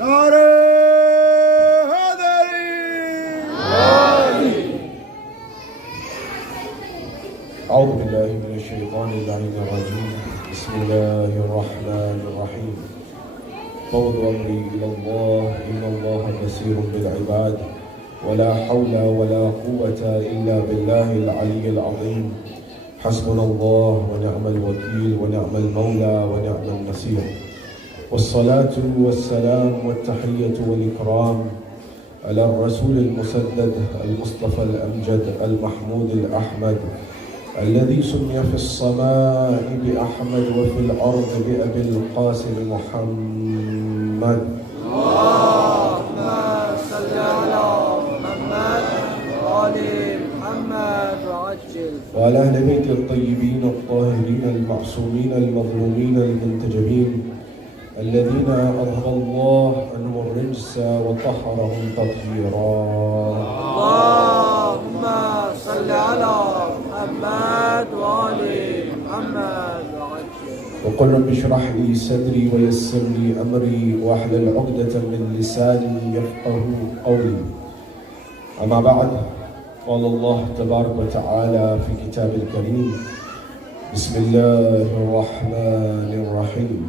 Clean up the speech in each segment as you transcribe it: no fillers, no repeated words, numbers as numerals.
نعره حیدری. أعوذ بالله من الشيطان اللعين الرجيم. بسم الله الرحمن الرحيم. فوض أمري إلى الله إن الله بصير بالعباد ولا حول ولا قوة إلا بالله العلي العظيم. حسبنا الله ونعم الوكيل ونعم المولى ونعم النصير. والصلاة والسلام والتحية والإكرام على الرسول المسدد المصطفى الأمجد المحمود الأحمد الذي سمي في السماء بأحمد وفي الأرض بأبي القاسم محمد. اللهم صل على محمد وآل محمد وعجل. وعلى أهل بيت الطيبين الطاهرين المعصومين المظلومين المنتجبين الذين أذهب الله عنهم الرجس وطهرهم تطهيرا. اللهم صل على محمد وآل محمد وعجل. وقل رب اشرح لي صدري ويسر لي أمري واحلل عقدة من لساني يفقه قولي. أما بعد، قال الله تبارك وتعالى في كتاب الكريم: بسم الله الرحمن الرحيم.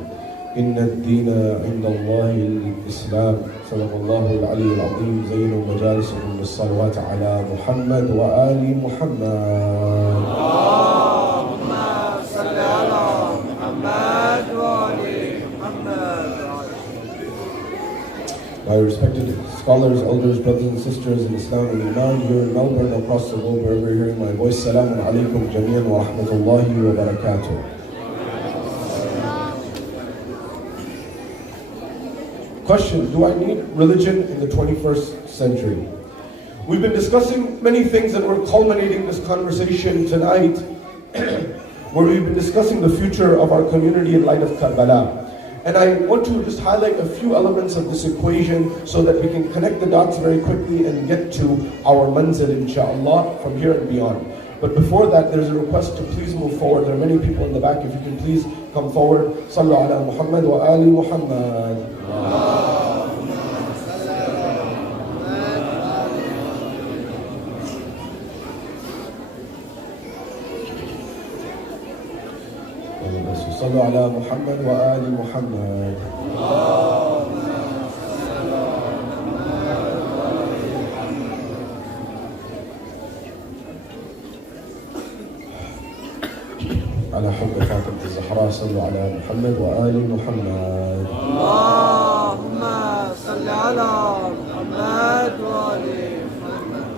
إن الدين عند الله الإسلام. صدق الله العلي العظيم. زينوا مجالسكم بالصلوات على محمد وآل محمد. اللهم صل على محمد وآل محمد. My respected scholars, elders, brothers and sisters in Islam and Iman here in Melbourne, across the globe, wherever you're hearing my voice, Assalamu alaikum jami'an wa rahmatullahi wa barakatuh. Question: do I need religion in the 21st century? We've been discussing many things and we're culminating this conversation tonight where we've been discussing the future of our community in light of Karbala. And I want to just highlight a few elements of this equation so that we can connect the dots very quickly and get to our manzil, inshallah, from here and beyond. But before that, there's a request to please move forward. There are many people in the back. If you can please come forward. Sallu ala Muhammad wa ali Muhammad. صلوا على محمد وآل محمد. على حب فاطمة الزهراء صلوا على محمد وآل محمد. اللهم صل على محمد وآل محمد.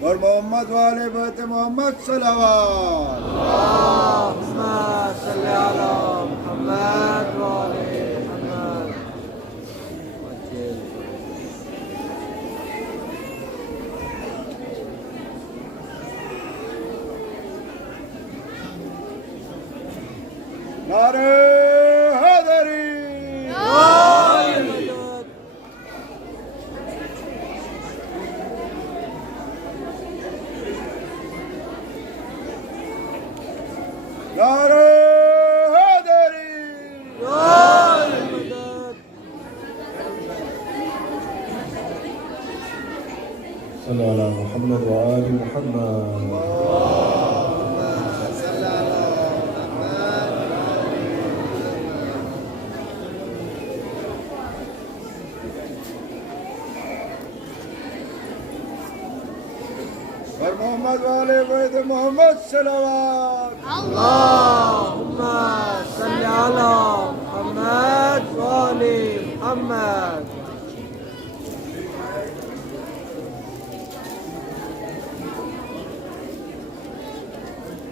اور محمد والے بیت محمد صلوات. اللهم صل على محمد وآل محمد. نعره حیدری. نعره حیدری. صلوا على محمد وآل محمد. اور محمد والے بیت محمد صلوات. اللهم صل على محمد وآل محمد.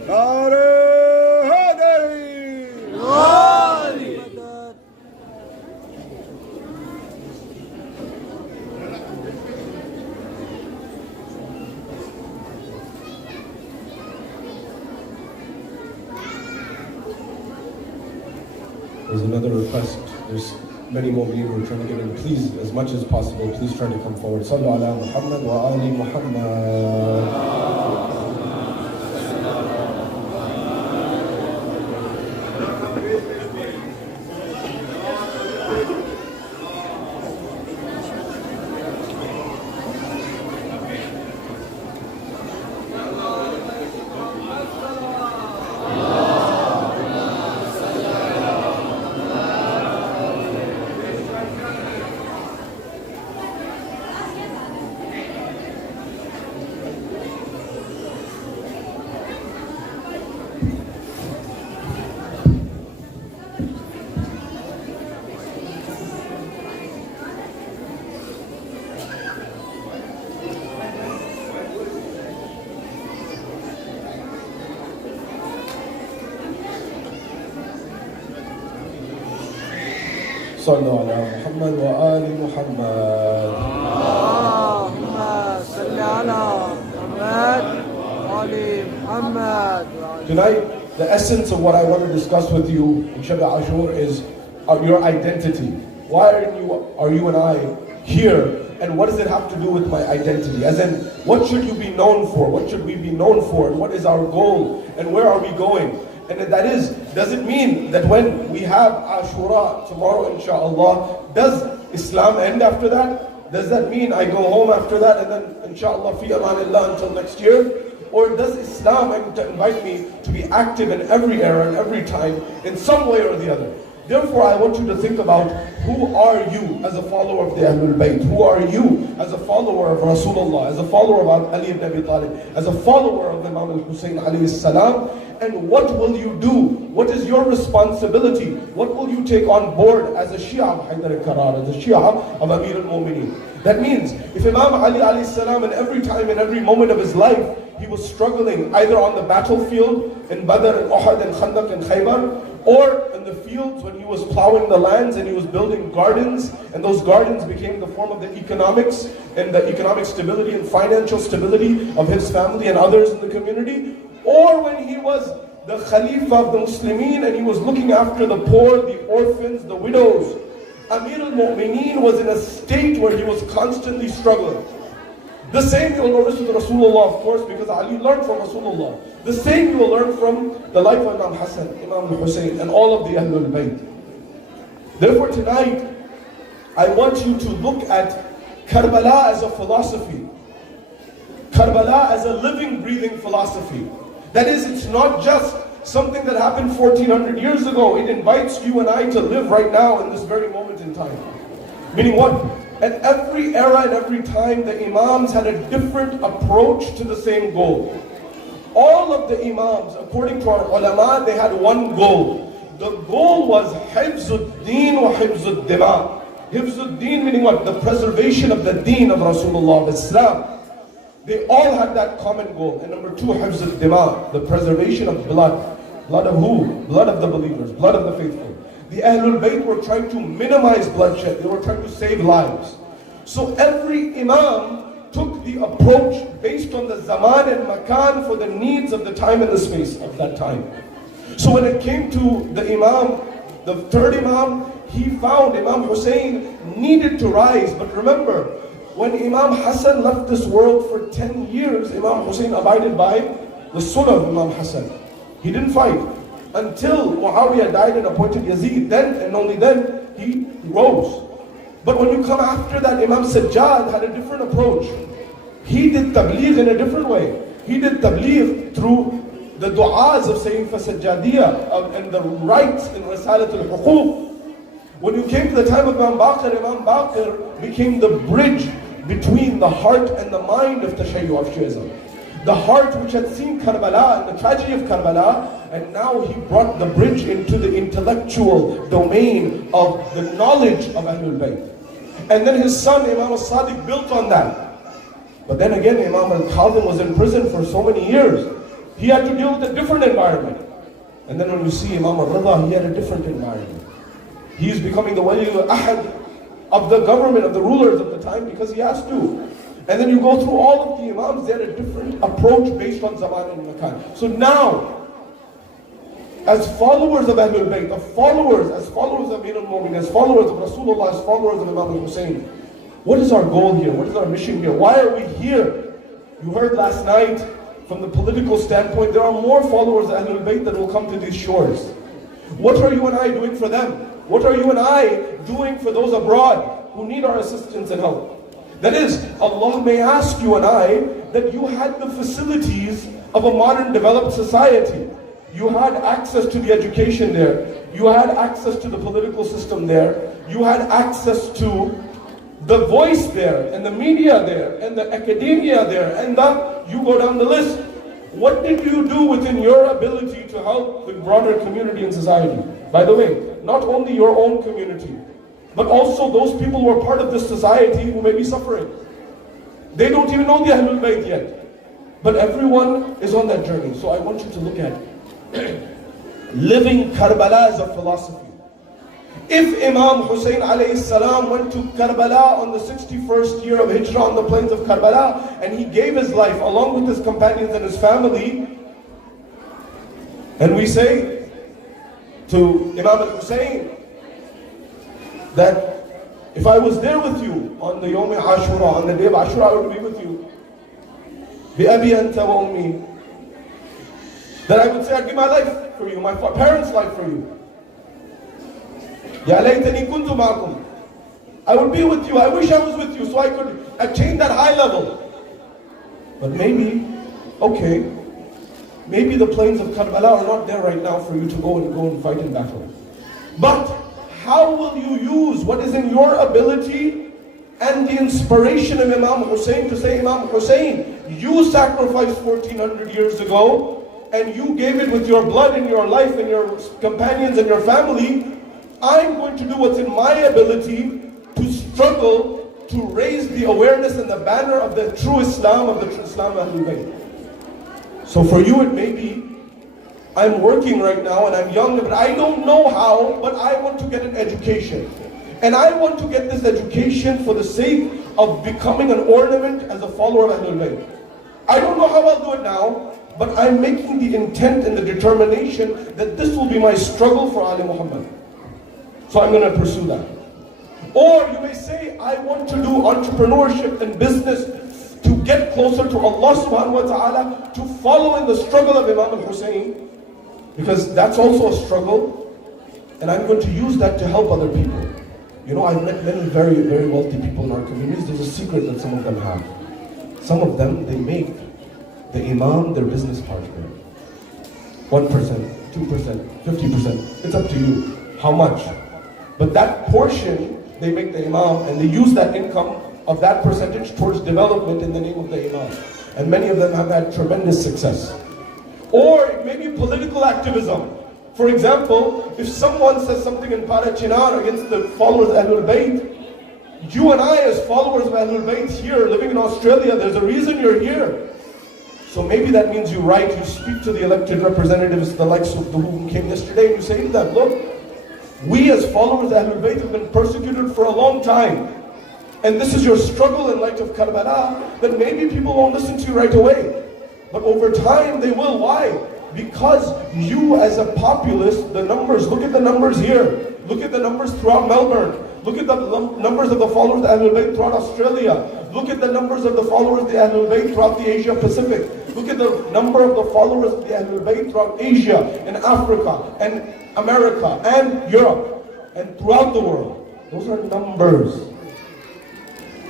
نعره حیدری. There's another request. There's many more people who are trying to get in. Please, as much as possible, please try to come forward. Sallu ala Muhammad wa ali Muhammad. صلوا على محمد وآل محمد. اللهم صل على محمد وآل محمد. Tonight, the essence of what I want to discuss with you in Shab Ashur is your identity. Why are you and I here? And what does it have to do with my identity? As in, what should you be known for? What should we be known for? And what is our goal? And where are we going? And that is, does it mean that when we have Ashura tomorrow, inshallah, does Islam end after that? Does that mean I go home after that and then, inshallah, fi amanillah until next year? Or does Islam invite me to be active in every era and every time in some way or the other? Therefore, I want you to think about, who are you as a follower of the Ahlul Bayt? Who are you as a follower of Rasulullah, as a follower of Ali ibn Abi Talib, as a follower of Imam al-Hussein alayhi salam? And what will you do? What is your responsibility? What will you take on board as a Shia of Haydar al-Karar, as a Shia of Amir al-Mu'mineen? That means, if Imam Ali alayhi salam, in every time, in every moment of his life, he was struggling either on the battlefield, in Badr and Uhud and Khandaq and Khaybar, or in the fields when he was plowing the lands and he was building gardens, and those gardens became the form of the economics and the economic stability and financial stability of his family and others in the community, or when he was the Khalifa of the Muslimin and he was looking after the poor, the orphans, the widows. Amir al-Mu'mineen was in a state where he was constantly struggling. The same you will notice with Rasulullah, of course, because Ali learned from Rasulullah. The same you will learn from the life of Imam Hassan, Imam Hussein, and all of the Ahlul Bayt. Therefore tonight, I want you to look at Karbala as a philosophy. Karbala as a living, breathing philosophy. That is, it's not just something that happened 1400 years ago. It invites you and I to live right now in this very moment in time. Meaning what? At every era and every time, the Imams had a different approach to the same goal. All of the Imams, according to our ulama, they had one goal. The goal was Hifzuddin wa Hifzuddima. Hifzuddin meaning what? The preservation of the deen of Rasulullah, of Islam. They all had that common goal. And number two, Hifzuddima, the preservation of blood. Blood of who? Blood of the believers, blood of the faithful. The Ahlul Bayt were trying to minimize bloodshed. They were trying to save lives. So every Imam took the approach based on the zaman and makan for the needs of the time and the space of that time. So when it came to the Imam, the third Imam, he found Imam Hussein needed to rise. But remember, when Imam Hassan left this world for 10 years, Imam Hussein abided by the sunnah of Imam Hassan. He didn't fight. Until Muawiyah died and appointed Yazid, then and only then he rose. But when you come after that, Imam Sajjad had a different approach. He did tabligh in a different way. He did tabligh through the du'as of saying Sajjadiyah and the rights in Risalat al-Huquq. When you came to the time of Imam Baqir became the bridge between the heart and the mind of Tashayyu, of Shi'ism. The heart which had seen Karbala and the tragedy of Karbala, and now he brought the bridge into the intellectual domain of the knowledge of Ahlul Bayt. And then his son Imam al-Sadiq built on that. But then again, Imam al-Kazim was in prison for so many years. He had to deal with a different environment. And then when you see Imam al-Rida, he had a different environment. He is becoming the wali ahad of the government, of the rulers of the time, because he has to. And then you go through all of the Imams, they had a different approach based on zaman and makan. So now, as followers of Ahlul Bayt, as followers of Amir al-Mu'mineen, as followers of Rasulullah, as followers of Imam al-Hussein, what is our goal here? What is our mission here? Why are we here? You heard last night, from the political standpoint, there are more followers of Ahlul Bayt that will come to these shores. What are you and I doing for them? What are you and I doing for those abroad who need our assistance and help? That is, Allah may ask you and I that you had the facilities of a modern developed society. You had access to the education there. You had access to the political system there. You had access to the voice there, and the media there, and the academia there, and you go down the list. What did you do within your ability to help the broader community and society? By the way, not only your own community, but also those people who are part of this society who may be suffering. They don't even know the Ahlul Bayt yet. But everyone is on that journey. So I want you to look at living Karbala as a philosophy. If Imam Hussein alayhi salam went to Karbala on the 61st year of Hijrah on the plains of Karbala, and he gave his life along with his companions and his family, and we say to Imam al-Hussein that if I was there with you on the Yawm Ashra, on the day of Ashra, I would be with you. Bi-abi anta wa ummi. That I would say, I'd give my life for you, my parents' life for you. Ya laytani kuntu ma'akum. I would be with you. I wish I was with you so I could attain that high level. But maybe, okay, maybe the plains of Karbala are not there right now for you to go and fight in battle. But how will you use what is in your ability and the inspiration of Imam Hussein to say, Imam Hussein, you sacrificed 1400 years ago and you gave it with your blood and your life and your companions and your family. I'm going to do what's in my ability to struggle to raise the awareness and the banner of the true Islam, of the true Islam of Ahlul Bayt. So for you it may be, I'm working right now and I'm young, but I don't know how, but I want to get an education. And I want to get this education for the sake of becoming an ornament as a follower of Ahlul Bayt. I don't know how I'll do it now, but I'm making the intent and the determination that this will be my struggle for Ali Muhammad. So I'm going to pursue that. Or you may say, I want to do entrepreneurship and business to get closer to Allah subhanahu wa ta'ala, to follow in the struggle of Imam al-Hussein, because that's also a struggle, and I'm going to use that to help other people. You know, I've met many very, very wealthy people in our communities. There's a secret that some of them have. Some of them, they make the Imam their business partner. 1%, 2%, 50%, it's up to you. How much? But that portion, they make the Imam, and they use that income of that percentage towards development in the name of the Imam. And many of them have had tremendous success. Or it may be political activism. For example, if someone says something in Parachinar against the followers of Ahlul Bayt, you and I as followers of Ahlul Bayt here, living in Australia, there's a reason you're here. So maybe that means you write, you speak to the elected representatives, the likes of who came yesterday, and you say to them, look, we as followers of Ahlul Bayt have been persecuted for a long time. And this is your struggle in light of Karbala, then maybe people won't listen to you right away. But over time they will. Why? Because you as a populace, the numbers, look at the numbers here. Look at the numbers throughout Melbourne. Look at the numbers of the followers of Ahlul Bayt throughout Australia. Look at the numbers of the followers of the Ahlul Bayt throughout the Asia Pacific. Look at the number of the followers of the Ahlul Bayt throughout Asia and Africa and America and Europe and throughout the world. Those are numbers.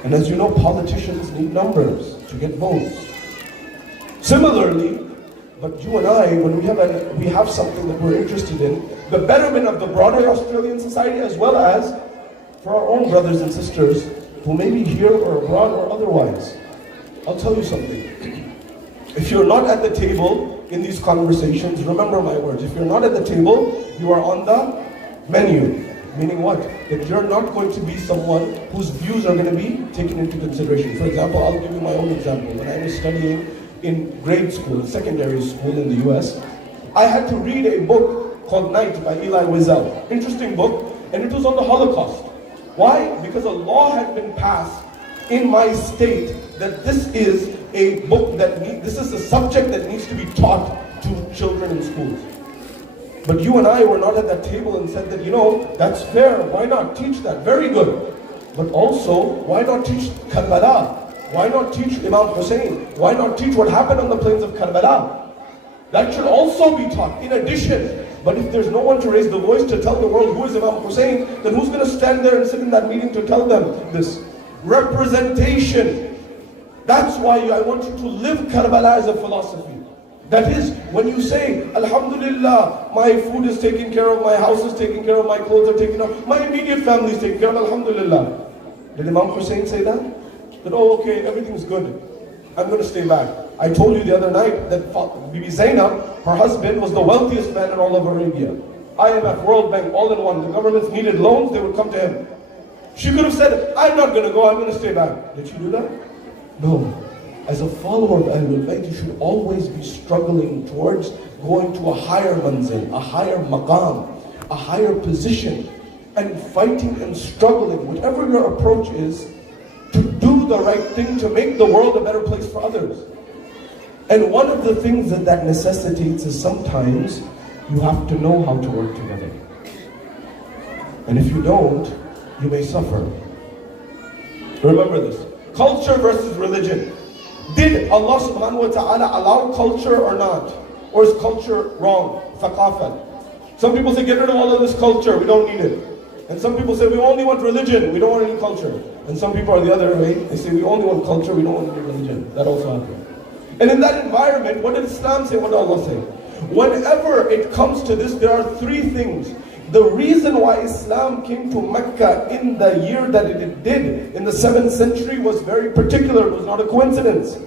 And as you know, politicians need numbers to get votes. Similarly, but you and I, when we have something that we're interested in, the betterment of the broader Australian society, as well as for our own brothers and sisters who may be here or abroad or otherwise. I'll tell you something. If you're not at the table in these conversations, remember my words. If you're not at the table, you are on the menu. Meaning what? That you're not going to be someone whose views are going to be taken into consideration. For example, I'll give you my own example. When I was studying in grade school, secondary school in the US, I had to read a book called Night by Elie Wiesel. Interesting book, and it was on the Holocaust. Why? Because a law had been passed in my state that this is a book this is a subject that needs to be taught to children in schools. But you and I were not at that table and said that, you know, that's fair, why not teach that? Very good. But also, why not teach Karbala? Why not teach Imam Hussein? Why not teach what happened on the plains of Karbala? That should also be taught in addition. But if there's no one to raise the voice to tell the world who is Imam Hussein, then who's going to stand there and sit in that meeting to tell them this? Representation. That's why I want you to live Karbala as a philosophy. That is, when you say, Alhamdulillah, my food is taken care of, my house is taken care of, my clothes are taken care of, my immediate family is taken care of, Alhamdulillah. Did Imam Hussein say that? That, oh, okay, everything's good. I'm going to stay back. I told you the other night that Bibi Zainab, her husband, was the wealthiest man in all of Arabia. IMF, World Bank, all in one. The governments needed loans, they would come to him. She could have said, I'm not going to go, I'm going to stay back. Did she do that? No. As a follower of Ahlul Bayt, you should always be struggling towards going to a higher manzil, a higher maqam, a higher position. and fighting and struggling, whatever your approach is, to do the right thing, to make the world a better place for others. And one of the things that necessitates is sometimes you have to know how to work together. And if you don't, you may suffer. Remember this. Culture versus religion. Did Allah subhanahu wa ta'ala allow culture or not? Or is culture wrong? Thaqafa. Some people say, get rid of all of this culture, we don't need it. And some people say, we only want religion, we don't want any culture. And some people are the other way, they say, we only want culture, we don't want any religion. That also happens. And in that environment, what did Islam say, what did Allah say? Whenever it comes to this, there are three things. The reason why Islam came to Mecca in the year that it did, in the 7th century, was very particular. It was not a coincidence.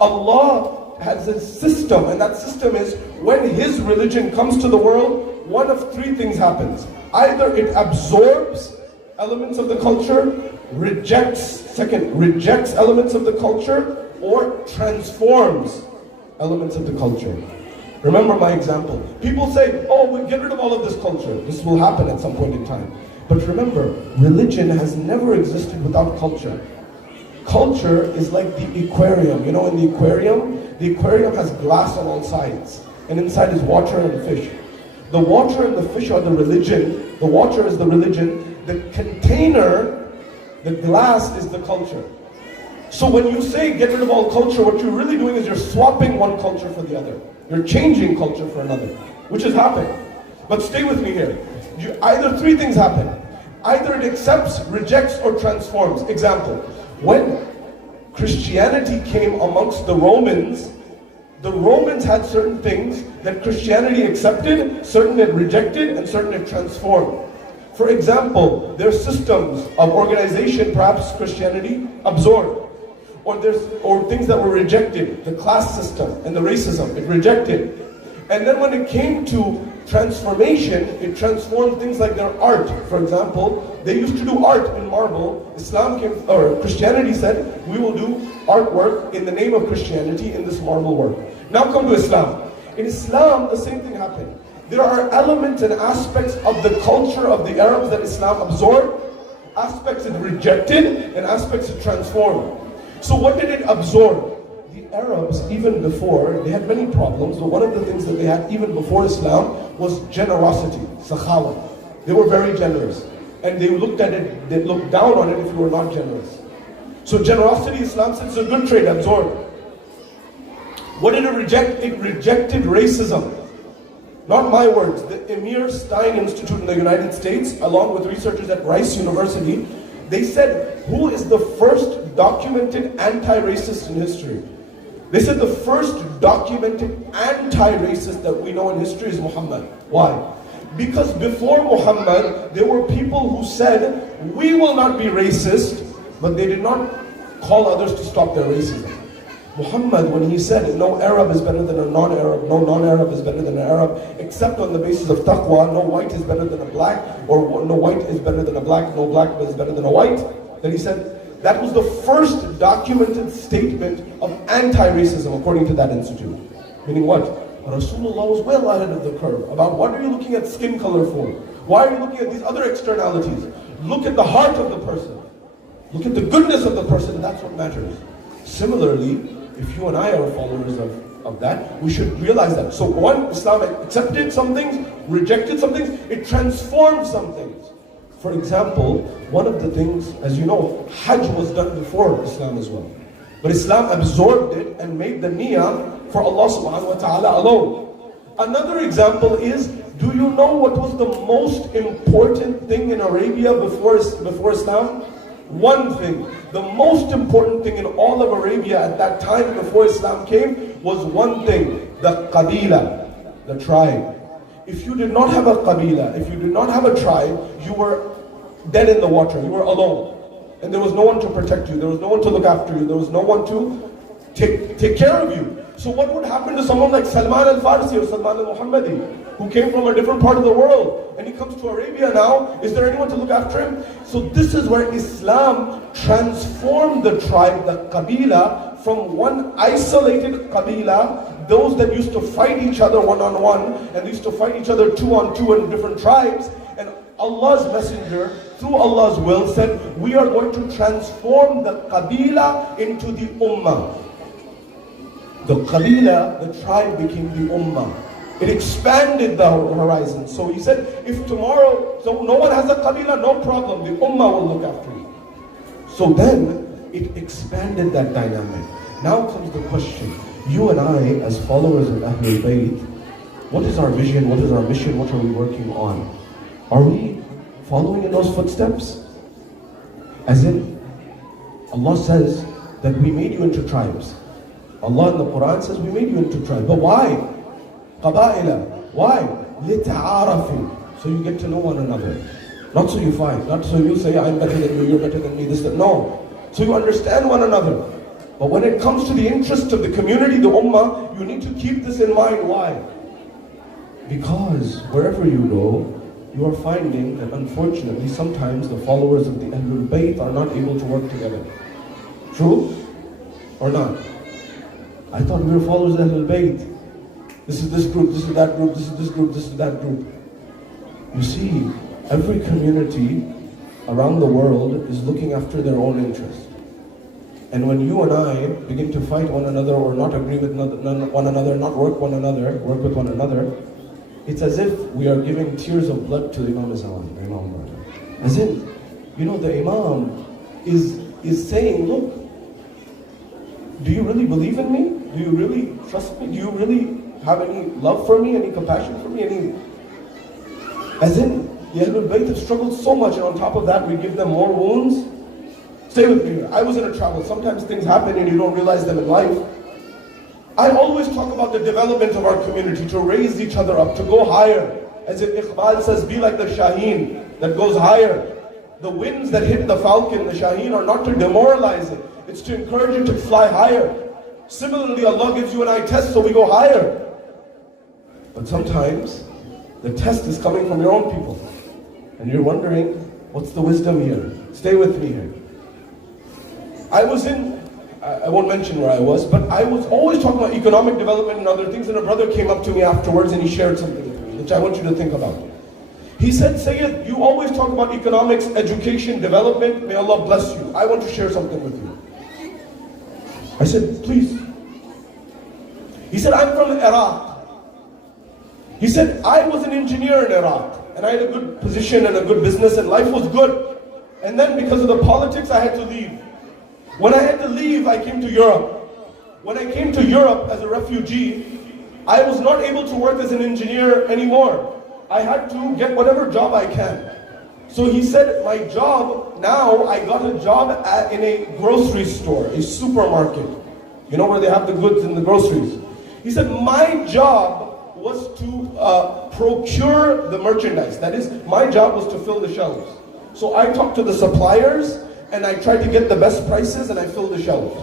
Allah has a system, and that system is when His religion comes to the world, one of three things happens. Either it absorbs elements of the culture, rejects elements of the culture, or transforms elements of the culture. Remember my example. People say, oh, we'll get rid of all of this culture. This will happen at some point in time. But remember, religion has never existed without culture. Culture is like the aquarium. You know, in the aquarium has glass on all sides. And inside is water and fish. The water and the fish are the religion. The water is the religion. The container, the glass, is the culture. So when you say get rid of all culture, what you're really doing is you're swapping one culture for the other. You're changing culture for another, which has happened. But stay with me here. Either three things happen. Either it accepts, rejects, or transforms. Example, when Christianity came amongst the Romans had certain things that Christianity accepted, certain it rejected, and certain it transformed. For example, their systems of organization, perhaps Christianity absorbed. Or things that were rejected, the class system and the racism, it rejected. And then when it came to transformation, it transformed things like their art. For example, they used to do art in marble. Christianity said, we will do artwork in the name of Christianity in this marble work. Now come to Islam. In Islam, the same thing happened. There are elements and aspects of the culture of the Arabs that Islam absorbed, aspects it rejected, and aspects it transformed. So what did it absorb? The Arabs, even before, they had many problems, but one of the things that they had even before Islam was generosity, sakhawa. They were very generous. And they looked at it, they looked down on it if you were not generous. So generosity, Islam said, is a good trait, absorbed. What did it reject? It rejected racism. Not my words. The Emir Stein Institute in the United States, along with researchers at Rice University, they said, who is the first documented anti-racist in history? They said the first documented anti-racist that we know in history is Muhammad. Why? Because before Muhammad, there were people who said, we will not be racist, but they did not call others to stop their racism. Muhammad, when he said, no Arab is better than a non-Arab, no non-Arab is better than an Arab, except on the basis of taqwa, no white is better than a black, or no white is better than a black, no black is better than a white, then he said, that was the first documented statement of anti-racism, according to that institute. Meaning what? Rasulullah was well ahead of the curve. About what are you looking at skin color for? Why are you looking at these other externalities? Look at the heart of the person. Look at the goodness of the person, that's what matters. Similarly, if you and I are followers of that, we should realize that. So one, Islam accepted some things, rejected some things, it transformed some things. For example, one of the things, as you know, Hajj was done before Islam as well. But Islam absorbed it and made the niyyah for Allah subhanahu wa ta'ala alone. Another example is, do you know what was the most important thing in Arabia before Islam? One thing. The most important thing in all of Arabia at that time before Islam came was one thing, the qabila, the tribe. If you did not have a qabila, if you did not have a tribe, you were dead in the water, you were alone. And there was no one to protect you, there was no one to look after you, there was no one to take care of you. So what would happen to someone like Salman al-Farsi or Salman al-Muhammadi, who came from a different part of the world, and he comes to Arabia now? Is there anyone to look after him? So this is where Islam transformed the tribe, the qabila, from one isolated qabila, those that used to fight each other one-on-one, and used to fight each other two-on-two in different tribes, and Allah's messenger, through Allah's will, said, we are going to transform the Qabila into the Ummah. The Qabila, the tribe, became the Ummah. It expanded the horizon. So he said, if tomorrow, so no one has a Qabila, no problem, the Ummah will look after you. So then, it expanded that dynamic. Now comes the question, you and I, as followers of Ahlul Bayt, what is our vision, what is our mission, what are we working on? Are we following in those footsteps? As in, Allah says that we made you into tribes. Allah in the Quran says we made you into tribes. But why? Qaba'ila. Why? لِتَعَارَفُوا. So you get to know one another. Not so you fight. Not so you say, I'm better than you, you're better than me, this, that. No. So you understand one another. But when it comes to the interest of the community, the ummah, you need to keep this in mind. Why? Because wherever you go, you are finding that unfortunately sometimes the followers of the Ahlul Bayt are not able to work together. True? Or not? I thought we were followers of Ahlul Bayt. This is this group, this is that group, this is this group, this is that group. You see, every community around the world is looking after their own interests. And when you and I begin to fight one another or not agree with one another, not work with one another, it's as if we are giving tears of blood to Imam Zaman, Imam. As in, the Imam is saying, look, do you really believe in me? Do you really trust me? Do you really have any love for me, any compassion for me? As in, the Ahlul Bayt have struggled so much, and on top of that, we give them more wounds. Stay with me. I was in a travel. Sometimes things happen and you don't realize them in life. I always talk about the development of our community, to raise each other up, to go higher. As Iqbal says, be like the Shaheen that goes higher. The winds that hit the falcon, the Shaheen, are not to demoralize it. It's to encourage it to fly higher. Similarly, Allah gives you and I tests so we go higher. But sometimes, the test is coming from your own people. And you're wondering, what's the wisdom here? Stay with me here. I won't mention where I was, but I was always talking about economic development and other things, and a brother came up to me afterwards and he shared something with me, which I want you to think about. He said, Sayyid, you always talk about economics, education, development, may Allah bless you. I want to share something with you. I said, please. He said, I'm from Iraq. He said, I was an engineer in Iraq, and I had a good position and a good business, and life was good. And then because of the politics, I had to leave. When I had to leave, I came to Europe. When I came to Europe as a refugee, I was not able to work as an engineer anymore. I had to get whatever job I can. So he said, my job, now I got a job in a grocery store, a supermarket. You know where they have the goods and the groceries. He said, my job was to procure the merchandise. That is, my job was to fill the shelves. So I talked to the suppliers, and I tried to get the best prices, and I filled the shelves.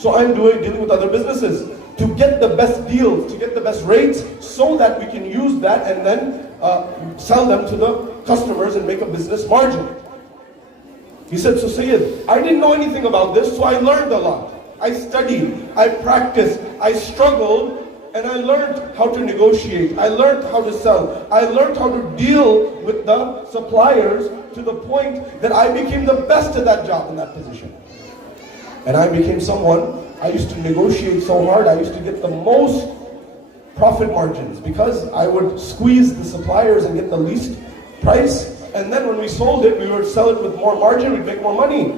So I'm dealing with other businesses to get the best deals, to get the best rates, so that we can use that and then sell them to the customers and make a business margin. He said, so Sayyid, I didn't know anything about this, so I learned a lot. I studied, I practiced, I struggled, and I learned how to negotiate. I learned how to sell. I learned how to deal with the suppliers to the point that I became the best at that job, in that position. And I became someone, I used to negotiate so hard, I used to get the most profit margins because I would squeeze the suppliers and get the least price. And then when we sold it, we would sell it with more margin, we'd make more money.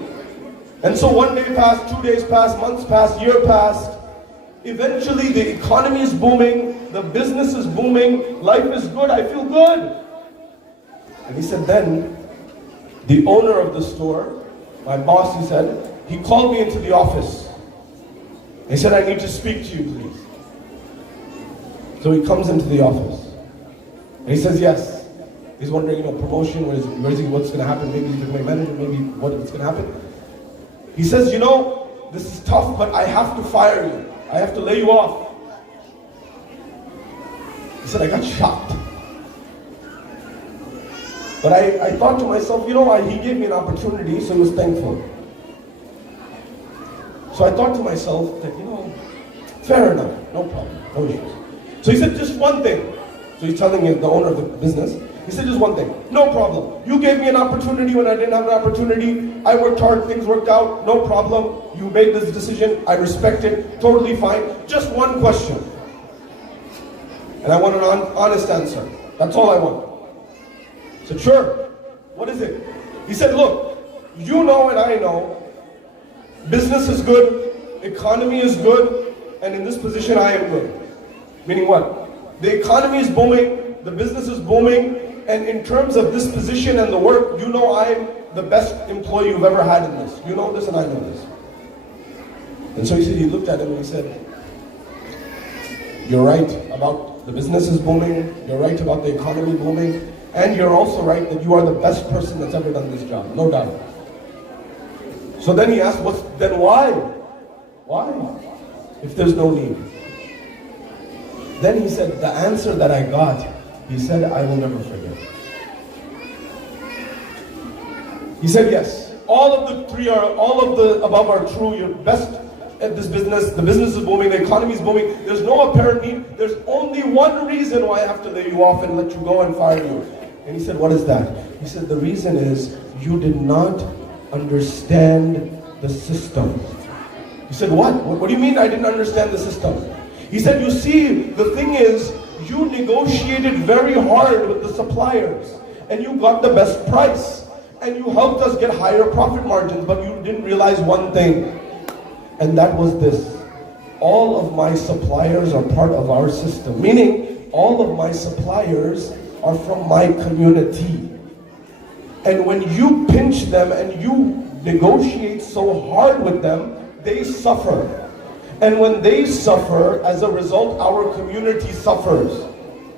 And so one day passed, 2 days passed, months passed, year passed. Eventually the economy is booming, the business is booming, life is good, I feel good. And he said then, the owner of the store, my boss, he said, he called me into the office. He said, I need to speak to you, please. So he comes into the office. And he says, yes. He's wondering, promotion, what's going to happen? Maybe he's my manager, maybe what's going to happen? He says, this is tough, but I have to fire you. I have to lay you off. He said, I got shocked. But I thought to myself, he gave me an opportunity, so he was thankful. So I thought to myself that, fair enough, no problem, no issues. So he said, just one thing. So he's telling me, the owner of the business, he He said, just one thing, no problem. You gave me an opportunity when I didn't have an opportunity. I worked hard, things worked out, no problem. You made this decision, I respect it, totally fine. Just one question. And I want an honest answer. That's all I want. I said, sure. What is it? He said, look, you know and I know, business is good, economy is good, and in this position I am good. Meaning what? The economy is booming, the business is booming, and in terms of this position and the work, you know I'm the best employee you've ever had in this. You know this and I know this. And so he looked at him and he said, you're right about the business is booming, you're right about the economy booming, and you're also right that you are the best person that's ever done this job, no doubt. So then he asked, then why? Why? If there's no need. Then he said, the answer that I got, he said, I will never forget. He said, yes, all of the above are true, you're best at this business, the business is booming, the economy is booming, there's no apparent need, there's only one reason why I have to lay you off and let you go and fire you. And he said, what is that? He said, the reason is you did not understand the system. He said, what do you mean I didn't understand the system? He said, you see, the thing is, you negotiated very hard with the suppliers and you got the best price and you helped us get higher profit margins, but you didn't realize one thing, and that was this. All of my suppliers are part of our system, meaning all of my suppliers are from my community. And when you pinch them and you negotiate so hard with them, they suffer. And when they suffer, as a result, our community suffers.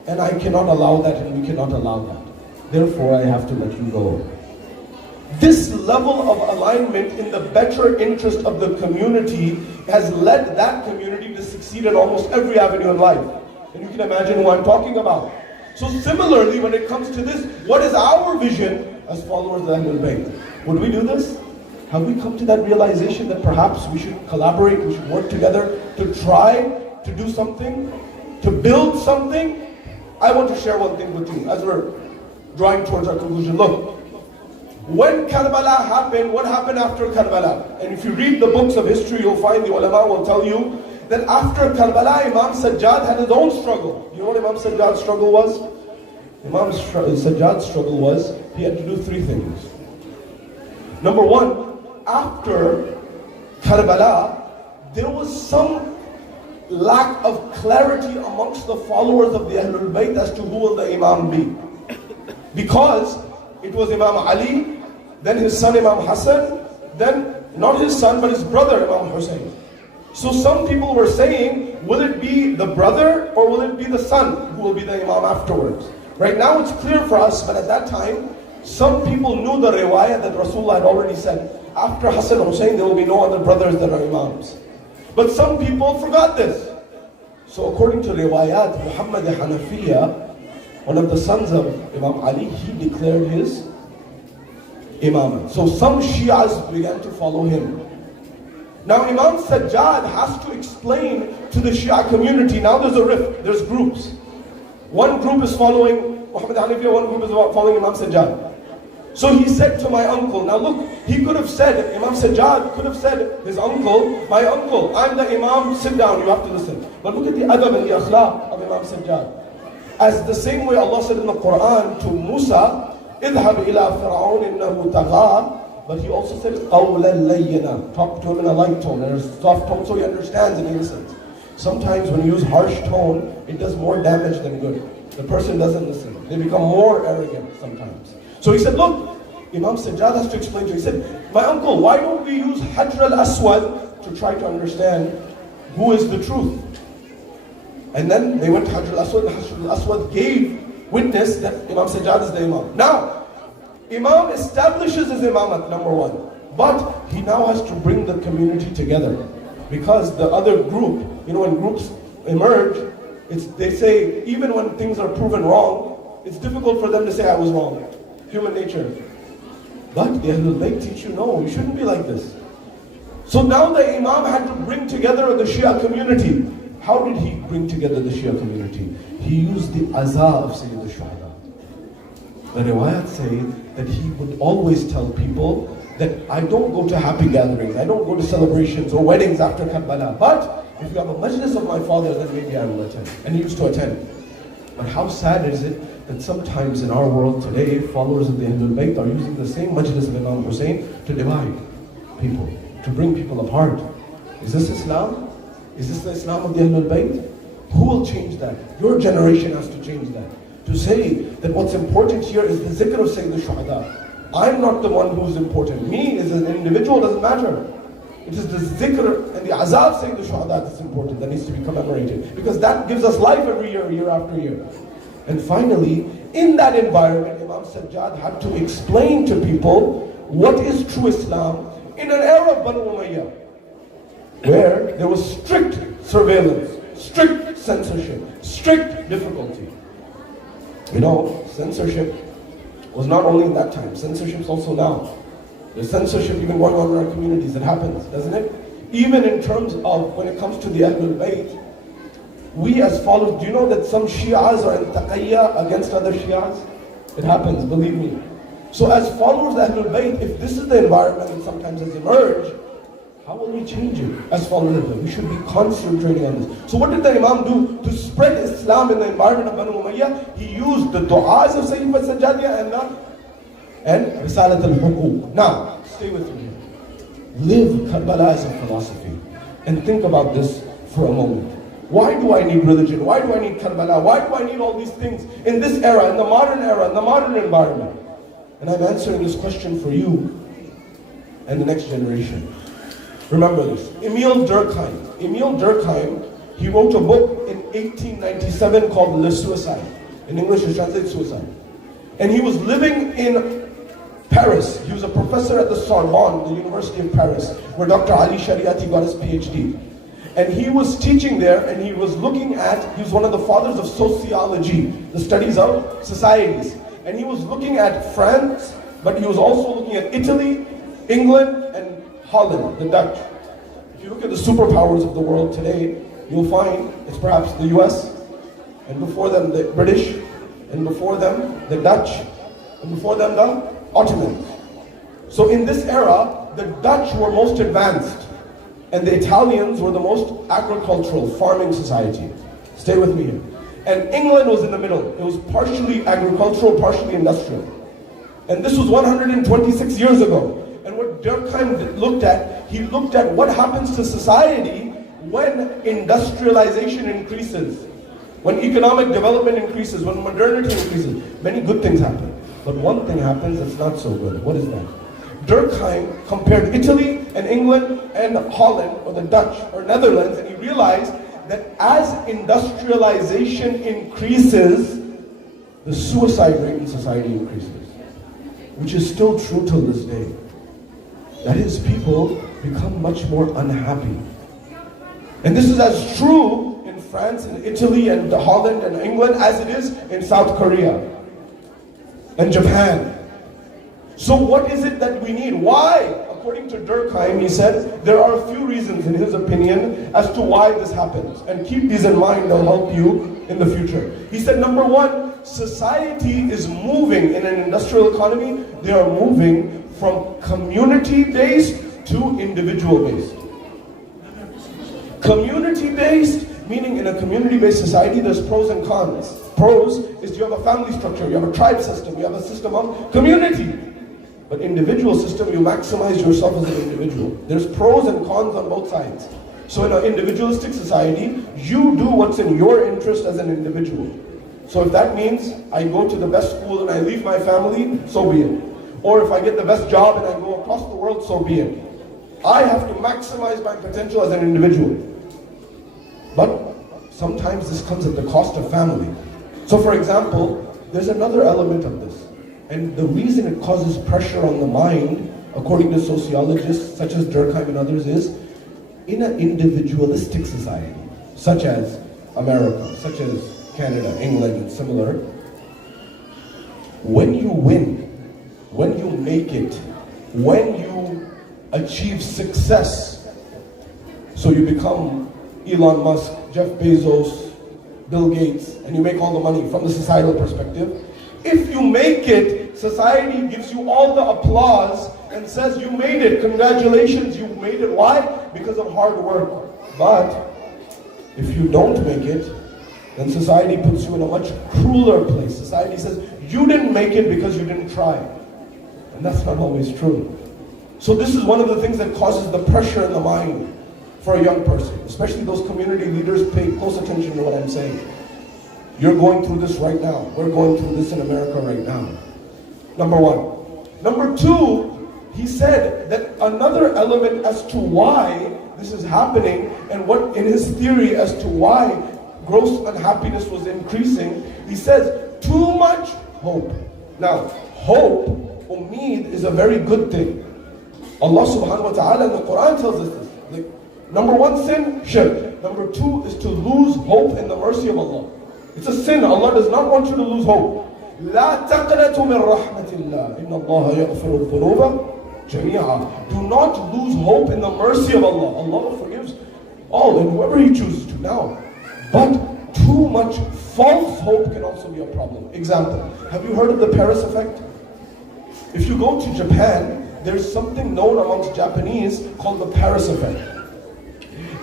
And I cannot allow that, and we cannot allow that. Therefore, I have to let you go. This level of alignment in the better interest of the community has led that community to succeed in almost every avenue in life. And you can imagine who I'm talking about. So similarly, when it comes to this, what is our vision as followers of Ahlul Bayt? Would we do this? Have we come to that realization that perhaps we should collaborate, we should work together to try to do something, to build something? I want to share one thing with you as we're drawing towards our conclusion. Look, when Karbala happened, what happened after Karbala? And if you read the books of history, you'll find the ulama will tell you that after Karbala, Imam Sajjad had his own struggle. You know what Imam Sajjad's struggle was? Imam Sajjad's struggle was, he had to do three things. Number one, after Karbala, there was some lack of clarity amongst the followers of the Ahlul Bayt as to who will the Imam be. Because it was Imam Ali, then his son Imam Hassan, then not his son but his brother Imam Hussein. So some people were saying, will it be the brother or will it be the son who will be the Imam afterwards? Right now it's clear for us, but at that time, some people knew the riwayah that Rasulullah had already said, after Hassan and Hussein there will be no other brothers that are Imams. But some people forgot this. So according to riwayat, Muhammad Hanafiya, one of the sons of Imam Ali, he declared his imam. So some Shias began to follow him. Now Imam Sajjad has to explain to the Shia community, now there's a rift, there's groups. One group is following Muhammad Hanafiya, one group is following Imam Sajjad. So he said to my uncle, now look, he could have said, Imam Sajjad could have said, his uncle, my uncle, I'm the Imam, sit down, you have to listen. But look at the adab and the akhlaq of Imam Sajjad. As the same way Allah said in the Quran to Musa, اذهب إلى فرعون إنه طغى, but he also said قولا لينا, talk to him in a light tone, in a soft tone so he understands and he listens. Sometimes when you use harsh tone, it does more damage than good. The person doesn't listen. They become more arrogant sometimes. So he said, look, Imam Sajjad has to explain to you. He said, my uncle, why don't we use Hajr al-Aswad to try to understand who is the truth? And then they went to Hajr al-Aswad, and Hajr al-Aswad gave witness that Imam Sajjad is the Imam. Now, Imam establishes his Imamat, number one. But he now has to bring the community together. Because the other group, when groups emerge, they say, even when things are proven wrong, it's difficult for them to say I was wrong. Human nature. But the Ahlul Bayt teach you, no, you shouldn't be like this. So now the Imam had to bring together the Shia community. How did he bring together the Shia community? He used the azah of Sayyid al-Shuhada. The riwayat say that he would always tell people that I don't go to happy gatherings, I don't go to celebrations or weddings after Karbala, but if you have a majlis of my father, then maybe I will attend. And he used to attend. But how sad is it that sometimes in our world today, followers of the Ahlul Bayt are using the same majlis of Imam Hussein to divide people, to bring people apart. Is this Islam? Is this the Islam of the Ahlul Bayt? Who will change that? Your generation has to change that. To say that what's important here is the zikr of Sayyid al-Shuhada. I'm not the one who's important. Me as an individual doesn't matter. It is the zikr and the azab Sayyid al-Shuhada that's important, that needs to be commemorated. Because that gives us life every year, year after year. And finally, in that environment, Imam Sajjad had to explain to people what is true Islam in an era of Banu Umayyah, where there was strict surveillance, strict censorship, strict difficulty. You know, censorship was not only in that time, censorship is also now. There's censorship even going on in our communities, it happens, doesn't it? Even in terms of when it comes to the Ahlul Bayt, we as followers, do you know that some Shi'as are in taqiyya against other Shi'as? It happens, believe me. So as followers of Ahlul Bayt, if this is the environment that sometimes has emerged, how will we change it as followers of Ahlul Bayt? We should be concentrating on this. So what did the Imam do to spread Islam in the environment of Banu Umayyah? He used the du'as of Sayyid al-Sajjadiyah and Risalat al-Huquq. Now, stay with me. Live Karbala as a philosophy. And think about this for a moment. Why do I need religion? Why do I need Karbala? Why do I need all these things in this era, in the modern environment? And I'm answering this question for you and the next generation. Remember this. Emil Durkheim, he wrote a book in 1897 called Le Suicide. In English, it translates suicide. And he was living in Paris. He was a professor at the Sorbonne, the University of Paris, where Dr. Ali Shariati got his PhD. And he was teaching there, and he was looking at, he was one of the fathers of sociology, the studies of societies. And he was looking at France, but he was also looking at Italy, England, and Holland, the Dutch. If you look at the superpowers of the world today, you'll find it's perhaps the US, and before them the British, and before them the Dutch, and before them the Ottomans. So in this era, the Dutch were most advanced, and the Italians were the most agricultural, farming society. Stay with me here. And England was in the middle. It was partially agricultural, partially industrial. And this was 126 years ago. And what Durkheim looked at, he looked at what happens to society when industrialization increases, when economic development increases, when modernity increases. Many good things happen. But one thing happens that's not so good. What is that? Durkheim compared Italy and England and Holland, or the Dutch, or Netherlands, and he realized that as industrialization increases, the suicide rate in society increases, which is still true till this day. That is, people become much more unhappy. And this is as true in France and Italy and Holland and England as it is in South Korea and Japan. So what is it that we need? Why? According to Durkheim, he said, there are a few reasons in his opinion as to why this happens. And keep these in mind, they'll help you in the future. He said, number one, society is moving in an industrial economy. They are moving from community-based to individual-based. Community-based, meaning in a community-based society, there's pros and cons. Pros is you have a family structure, you have a tribe system, you have a system of community. But individual system, you maximize yourself as an individual. There's pros and cons on both sides. So in an individualistic society, you do what's in your interest as an individual. So if that means I go to the best school and I leave my family, so be it. Or if I get the best job and I go across the world, so be it. I have to maximize my potential as an individual. But sometimes this comes at the cost of family. So for example, there's another element of this. And the reason it causes pressure on the mind, according to sociologists such as Durkheim and others, is in an individualistic society, such as America, such as Canada, England, and similar, when you win, when you make it, when you achieve success, so you become Elon Musk, Jeff Bezos, Bill Gates, and you make all the money from the societal perspective, If you make it, society gives you all the applause and says you made it, congratulations, you made it. Why? Because of hard work. But if you don't make it, then society puts you in a much crueler place. Society says you didn't make it because you didn't try. And that's not always true. So this is one of the things that causes the pressure in the mind for a young person. Especially those community leaders, pay close attention to what I'm saying. You're going through this right now. We're going through this in America right now. Number one. Number two, he said that another element as to why this is happening and what in his theory as to why gross unhappiness was increasing, he says too much hope. Now, hope, ummeed, is a very good thing. Allah subhanahu wa ta'ala in the Quran tells us this. Like, number one sin, shirk. Number two is to lose hope in the mercy of Allah. It's a sin. Allah does not want you to lose hope. لا تقنطوا من رحمة الله إن الله يغفر الذنوب جميعا. Do not lose hope in the mercy of Allah. Allah forgives all and whoever He chooses to. Now, but too much false hope can also be a problem. Example, have you heard of the Paris effect? If you go to Japan, there's something known amongst Japanese called the Paris effect.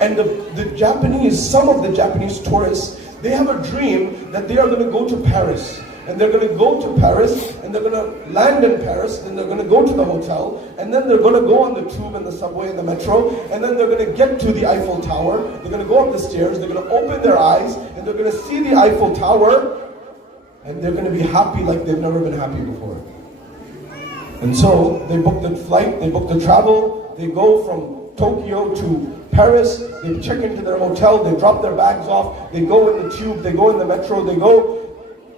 And the Japanese, some of the Japanese tourists, they have a dream that they are going to go to Paris. And they're going to go to Paris, and they're going to land in Paris, then they're going to go to the hotel, and then they're going to go on the tube and the subway and the metro, and then they're going to get to the Eiffel Tower, they're going to go up the stairs, they're going to open their eyes, and they're going to see the Eiffel Tower, and they're going to be happy like they've never been happy before. And so, they book the flight, they book the travel, they go from Tokyo to Paris, they check into their hotel, they drop their bags off, they go in the tube, they go in the metro, they go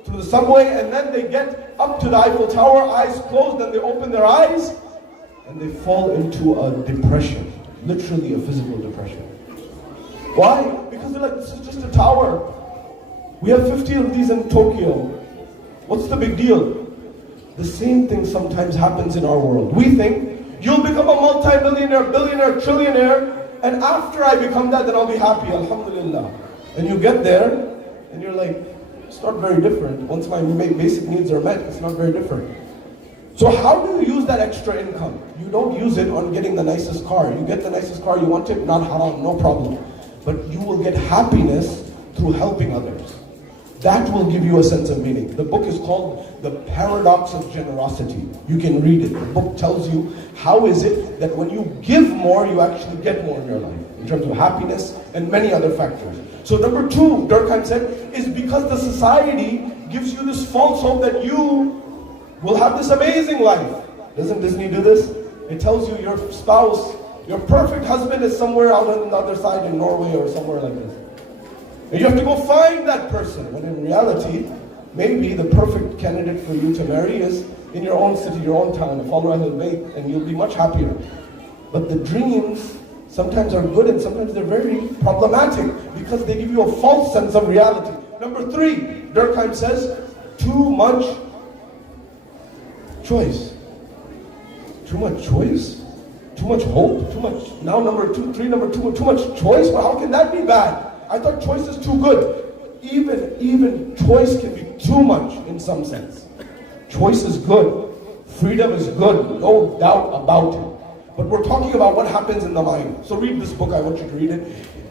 through the subway, and then they get up to the Eiffel Tower, eyes closed, and they open their eyes, and they fall into a depression, literally a physical depression. Why? Because they're like, this is just a tower. We have 50 of these in Tokyo. What's the big deal? The same thing sometimes happens in our world. We think, you'll become a multi-millionaire, billionaire, trillionaire, and after I become that, then I'll be happy, alhamdulillah. And you get there, and you're like, it's not very different. Once my basic needs are met, it's not very different. So how do you use that extra income? You don't use it on getting the nicest car. You get the nicest car you want it, not haram, no problem. But you will get happiness through helping others. That will give you a sense of meaning. The book is called The Paradox of Generosity. You can read it. The book tells you how is it that when you give more, you actually get more in your life, in terms of happiness and many other factors. So number two, Durkheim said, is because the society gives you this false hope that you will have this amazing life. Doesn't Disney do this? It tells you your spouse, your perfect husband is somewhere out on the other side in Norway or somewhere like this. And you have to go find that person, when in reality, maybe the perfect candidate for you to marry is in your own city, your own town, and you'll be much happier. But the dreams sometimes are good and sometimes they're very problematic because they give you a false sense of reality. Number three, Durkheim says, too much choice. Too much choice? Too much hope? Too much, now number two, too much choice? Well, how can that be bad? I thought choice is too good. Even choice can be too much in some sense. Choice is good. Freedom is good, no doubt about it. But we're talking about what happens in the mind. So read this book, I want you to read it.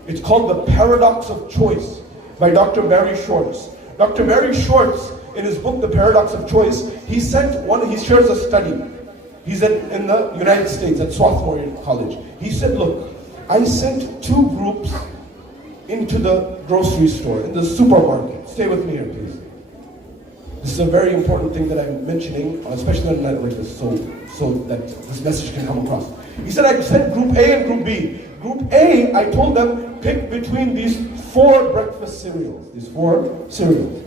It's called The Paradox of Choice by Dr. Barry Schwartz. Dr. Barry Schwartz, in his book, The Paradox of Choice, he shares a study. He's in the United States at Swarthmore College. He said, look, I sent two groups into the grocery store, in the supermarket. Stay with me here, please. This is a very important thing that I'm mentioning, especially on a night like this, so that this message can come across. He said, I sent group A and group B. Group A, I told them, pick between these 4 breakfast cereals. These 4 cereals.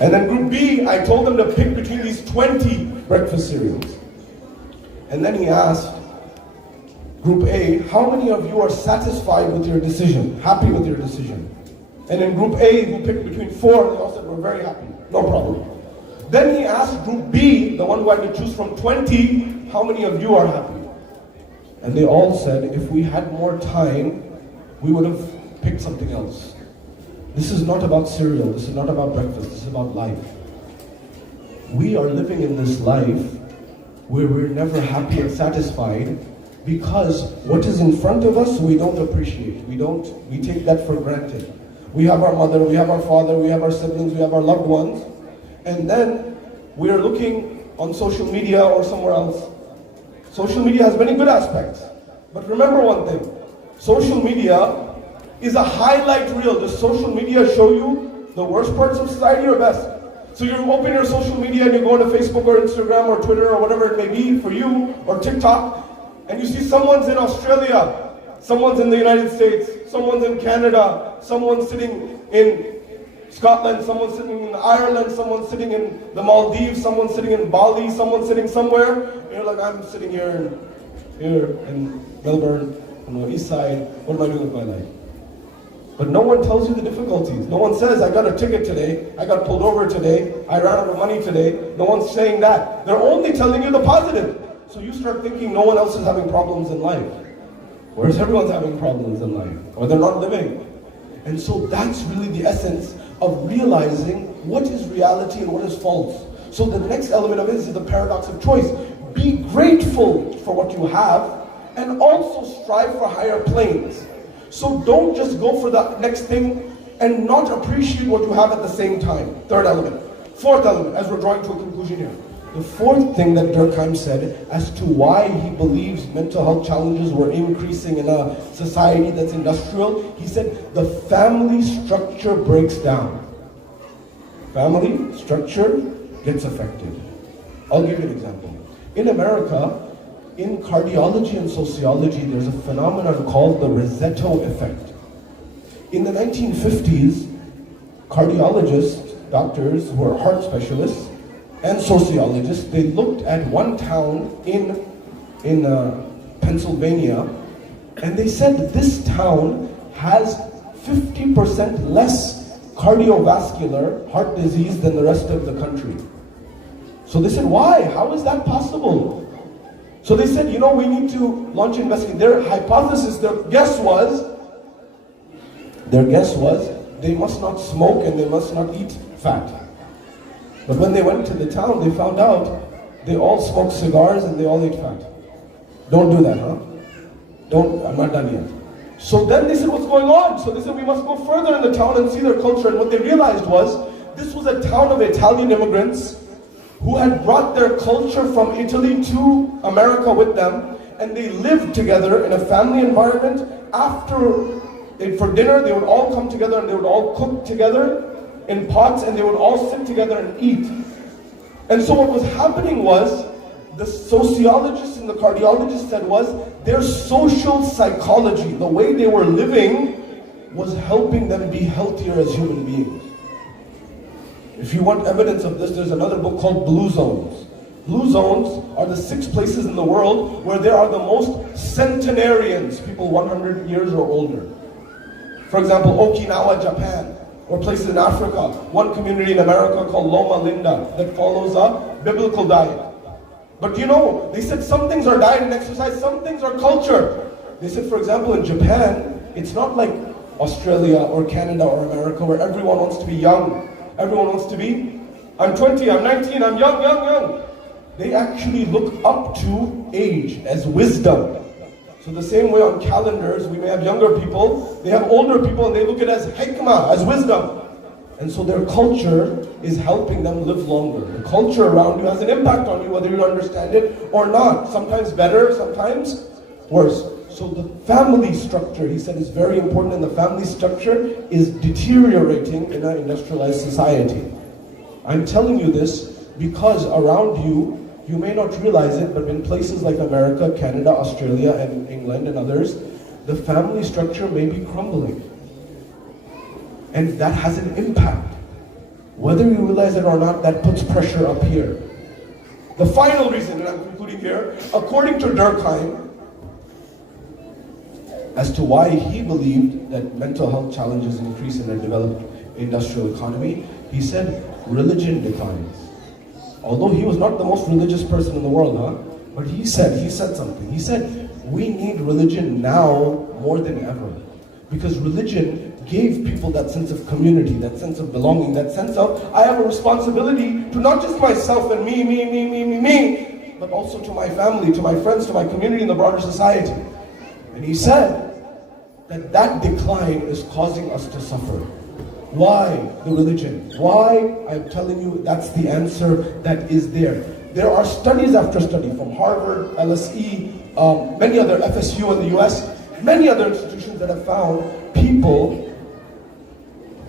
And then group B, I told them to pick between these 20 breakfast cereals. And then he asked, Group A, how many of you are satisfied with your decision, happy with your decision? And in Group A, who picked between 4, they all said, we're very happy, no problem. Then he asked Group B, the one who had to choose from 20, how many of you are happy? And they all said, if we had more time, we would have picked something else. This is not about cereal, this is not about breakfast, this is about life. we are living in this life where we're never happy and satisfied because what is in front of us we don't appreciate. We take that for granted. We have our mother, we have our father, we have our siblings, we have our loved ones, and then we are looking on social media or somewhere else. Social media has many good aspects, but remember one thing, social media is a highlight reel. Does social media show you the worst parts of society or best? So you open your social media and you go to Facebook or Instagram or Twitter or whatever it may be for you, or TikTok, and you see someone's in Australia, someone's in the United States, someone's in Canada, someone's sitting in Scotland, someone's sitting in Ireland, someone's sitting in the Maldives, someone's sitting in Bali, someone's sitting somewhere. And you're like, I'm sitting here in Melbourne, on the east side, what am I doing with my life? But no one tells you the difficulties. No one says, I got a ticket today, I got pulled over today, I ran out of money today. No one's saying that. They're only telling you the positive. So you start thinking no one else is having problems in life. Whereas everyone's having problems in life, or they're not living. And so that's really the essence of realizing what is reality and what is false. So the next element of it is the paradox of choice. Be grateful for what you have, and also strive for higher planes. So don't just go for the next thing and not appreciate what you have at the same time. Third element. Fourth element, as we're drawing to a conclusion here. The fourth thing that Durkheim said as to why he believes mental health challenges were increasing in a society that's industrial, he said the family structure breaks down. Family structure gets affected. I'll give you an example. In America, in cardiology and sociology, there's a phenomenon called the Rossetto effect. In the 1950s, cardiologists, doctors who are heart specialists, and sociologists, they looked at one town in Pennsylvania, and they said this town has 50% less cardiovascular heart disease than the rest of the country. So they said, why? How is that possible? So they said, we need to launch an investigation. Their hypothesis, their guess was, they must not smoke and they must not eat fat. But when they went to the town, they found out they all smoked cigars and they all ate fat. Don't do that, huh? I'm not done yet. So then they said, what's going on? So they said, we must go further in the town and see their culture. And what they realized was, this was a town of Italian immigrants who had brought their culture from Italy to America with them, and they lived together in a family environment. For dinner, they would all come together and they would all cook together in pots, and they would all sit together and eat. And so what was happening was, the sociologists and the cardiologists said was, their social psychology, the way they were living, was helping them be healthier as human beings. If you want evidence of this, there's another book called Blue Zones. Blue zones are the 6 places in the world where there are the most centenarians, people 100 years or older. For example, Okinawa, Japan, or places in Africa. One community in America called Loma Linda that follows a biblical diet. But they said some things are diet and exercise, some things are culture. They said, for example, in Japan, it's not like Australia or Canada or America where everyone wants to be young. Everyone wants to be, I'm 20, I'm 19, I'm young. They actually look up to age as wisdom. So the same way on calendars, we may have younger people, they have older people, and they look at it as hikmah, as wisdom. And so their culture is helping them live longer. The culture around you has an impact on you, whether you understand it or not. Sometimes better, sometimes worse. So the family structure, he said, is very important, and the family structure is deteriorating in our industrialized society. I'm telling you this because around you, you may not realize it, but in places like America, Canada, Australia, and England and others, the family structure may be crumbling. And that has an impact. Whether you realize it or not, that puts pressure up here. The final reason, and I'm concluding here, according to Durkheim, as to why he believed that mental health challenges increase in a developed industrial economy, he said religion declines. Although he was not the most religious person in the world, but he said something. He said, we need religion now more than ever. Because religion gave people that sense of community, that sense of belonging, that sense of, I have a responsibility to not just myself and me, but also to my family, to my friends, to my community, and the broader society. And he said that decline is causing us to suffer. Why the religion? Why? I'm telling you, that's the answer that is there. There are studies after study from Harvard, LSE, many other, FSU in the US, many other institutions that have found people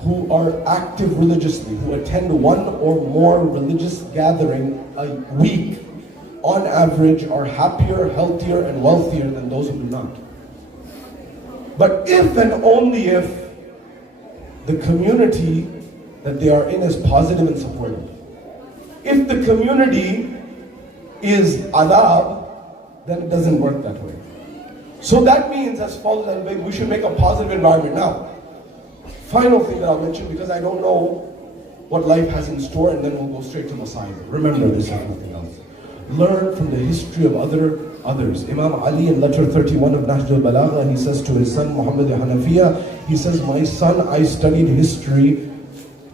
who are active religiously, who attend one or more religious gathering a week, on average are happier, healthier, and wealthier than those who do not. But if and only if the community that they are in is positive and supportive. If the community is adab, then it doesn't work that way. So that means, as follows, we should make a positive environment. Now, final thing that I'll mention, because I don't know what life has in store, and then we'll go straight to Messiah. Remember this, if nothing else. Learn from the history of others. Imam Ali in letter 31 of Nahj al-Balagha, he says to his son Muhammad Hanafiya, he says, my son, I studied history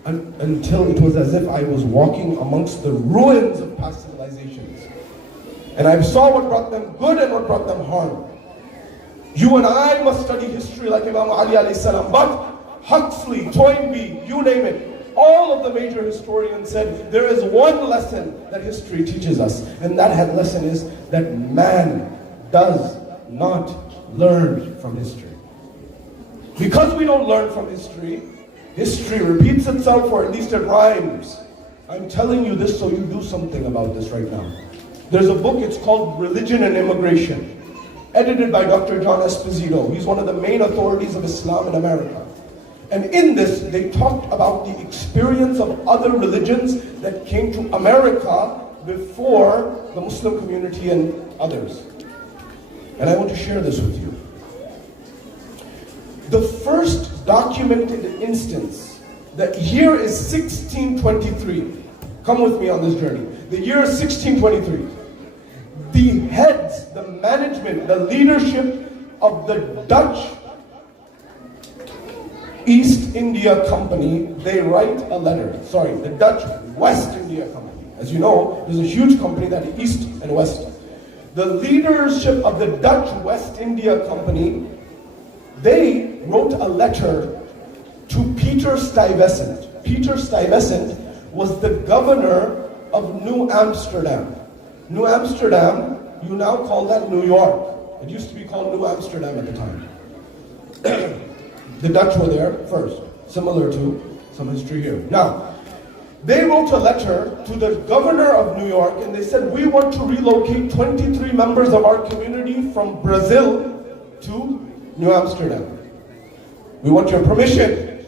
until it was as if I was walking amongst the ruins of past civilizations. And I saw what brought them good and what brought them harm. You and I must study history like Imam Ali alayhi salam, but Huxley, Toynbee, you name it, all of the major historians said there is one lesson that history teaches us, and that lesson is that man does not learn from history. Because we don't learn from history, history repeats itself, or at least it rhymes. I'm telling you this so you do something about this right now. There's a book, it's called Religion and Immigration, edited by Dr. John Esposito. He's one of the main authorities of Islam in America. And in this, they talked about the experience of other religions that came to America before the Muslim community and others. And I want to share this with you. The first documented instance, the year is 1623. Come with me on this journey. The year is 1623. The heads, the management, the leadership of the Dutch East India Company, they write a letter. Sorry, the Dutch West India Company. As you know, there's a huge company that is East and West. The leadership of the Dutch West India Company, they wrote a letter to Peter Stuyvesant. Peter Stuyvesant was the governor of New Amsterdam. New Amsterdam, you now call that New York. It used to be called New Amsterdam at the time. The Dutch were there first, similar to some history here. Now, they wrote a letter to the governor of New York, and they said, we want to relocate 23 members of our community from Brazil to New Amsterdam. We want your permission.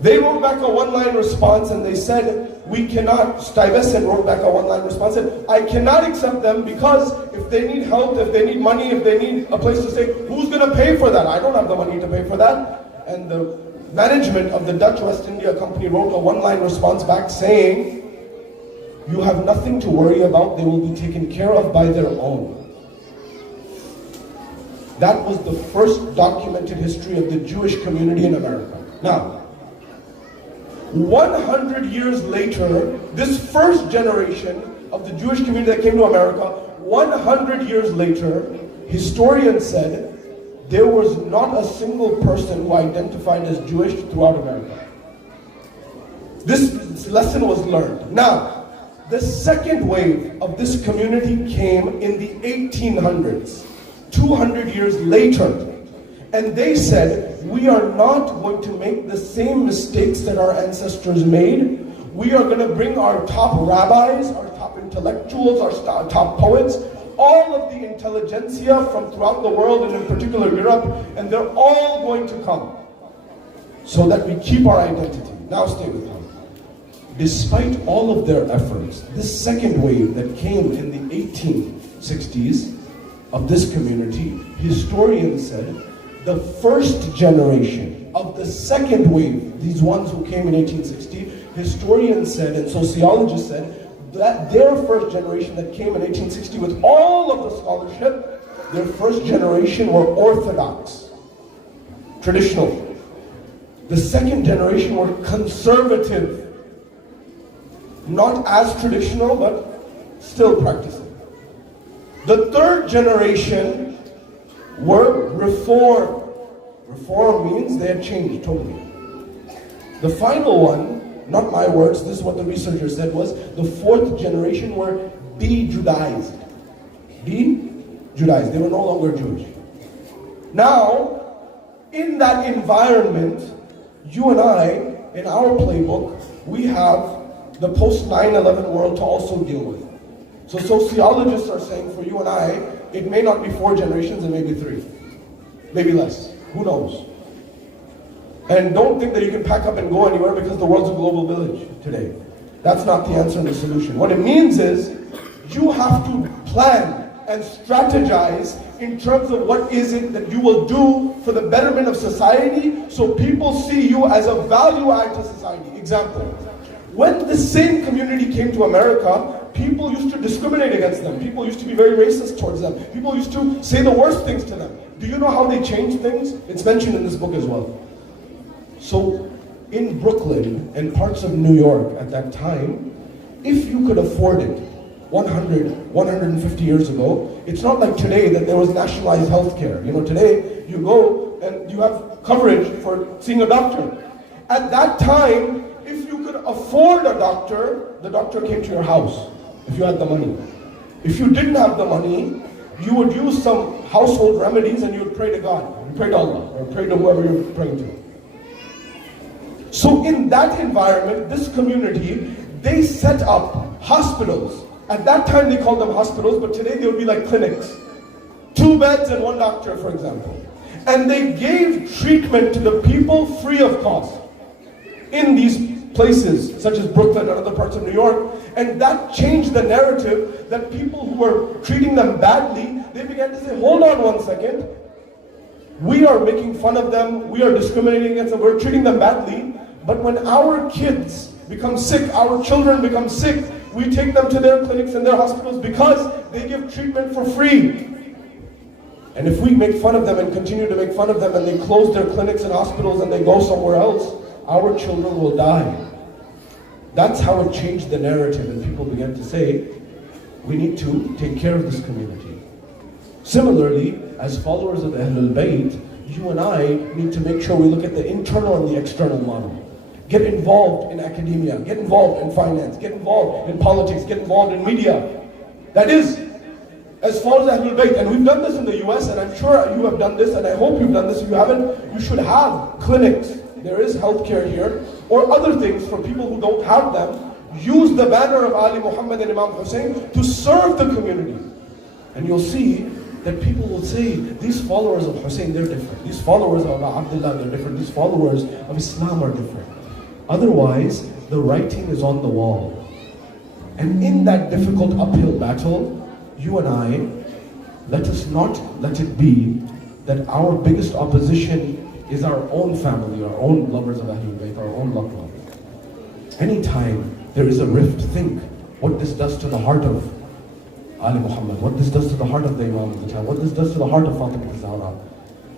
They wrote back a one-line response, and they said, we cannot. Stuyvesant wrote back a one-line response, said, I cannot accept them because if they need help, if they need money, if they need a place to stay, who's going to pay for that? I don't have the money to pay for that. And the management of the Dutch West India Company wrote a one-line response back saying, you have nothing to worry about, they will be taken care of by their own. That was the first documented history of the Jewish community in America. Now, 100 years later, this first generation of the Jewish community that came to America, 100 years later, historians said there was not a single person who identified as Jewish throughout America. This lesson was learned. Now, the second wave of this community came in the 1800s, 200 years later. And they said, we are not going to make the same mistakes that our ancestors made. We are going to bring our top rabbis, our top intellectuals, our top poets, all of the intelligentsia from throughout the world, and in particular Europe, and they're all going to come so that we keep our identity. Now stay with me. Despite all of their efforts, this second wave that came in the 1860s of this community, historians said, the first generation of the second wave, these ones who came in 1860, historians said and sociologists said that their first generation that came in 1860 with all of the scholarship, their first generation were Orthodox. traditional. The second generation were conservative. Not as traditional, but still practicing. The third generation were reform. Reform means they had changed totally. The final one, not my words, this is what the researcher said, was the fourth generation were de-Judaized. De-Judaized. They were no longer Jewish. Now, in that environment, you and I, in our playbook, we have the post 9/11 world to also deal with. So sociologists are saying for you and I, it may not be 4 generations, it may be 3. Maybe less. Who knows? And don't think that you can pack up and go anywhere because the world's a global village today. That's not the answer and the solution. What it means is, you have to plan and strategize in terms of what is it that you will do for the betterment of society so people see you as a value add to society. Example, when the same community came to America, people used to discriminate against them. People used to be very racist towards them. People used to say the worst things to them. Do you know how they changed things? It's mentioned in this book as well. So in Brooklyn and parts of New York at that time, if you could afford it, 150 years ago, it's not like today that there was nationalized health care. You know, today you go and you have coverage for seeing a doctor. At that time, if you could afford a doctor, the doctor came to your house, if you had the money. If you didn't have the money, you would use some household remedies and you would pray to God, you pray to Allah, or pray to whoever you're praying to. So in that environment, this community, they set up hospitals. At that time they called them hospitals, but today they would be like clinics. 2 beds and 1 doctor, for example. And they gave treatment to the people free of cost in these places, such as Brooklyn and other parts of New York. And that changed the narrative that people who were treating them badly, they began to say, hold on one second. We are making fun of them, we are discriminating against them, we're treating them badly. But when our kids become sick, our children become sick, we take them to their clinics and their hospitals because they give treatment for free. And if we make fun of them and continue to make fun of them and they close their clinics and hospitals and they go somewhere else, our children will die. That's how it changed the narrative, and people began to say, we need to take care of this community. Similarly, as followers of Ahlul Bayt, you and I need to make sure we look at the internal and the external model. Get involved in academia, get involved in finance, get involved in politics, get involved in media. That is, as far as Ahlul Bayt, and we've done this in the US, and I'm sure you have done this, and I hope you've done this. If you haven't, you should have clinics. There is healthcare here, or other things for people who don't have them. Use the banner of Ali Muhammad and Imam Hussein to serve the community. And you'll see that people will say, these followers of Hussein, they're different. These followers of Abdullah, they're different. These followers of Islam are different. Otherwise, the writing is on the wall. And in that difficult uphill battle, you and I, let us not let it be that our biggest opposition is our own family, our own lovers of Ahlul Bayt, our own loved ones. Anytime there is a rift, think what this does to the heart of Ali Muhammad, what this does to the heart of the Imam of the time, what this does to the heart of Fatima Zehra.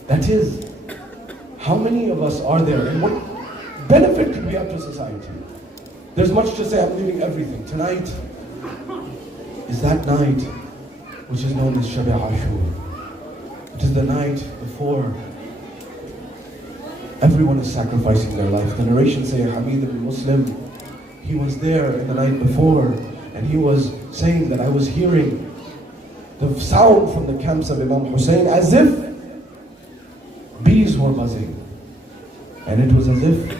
That is, how many of us are there, and what benefit could we have to society? There's much to say. I'm leaving everything. Tonight is that night which is known as Shabbir Ashra. It is the night before everyone is sacrificing their life. The narration say Hamid ibn Muslim, he was there in the night before, and he was saying that I was hearing the sound from the camps of Imam Hussein as if bees were buzzing. And it was as if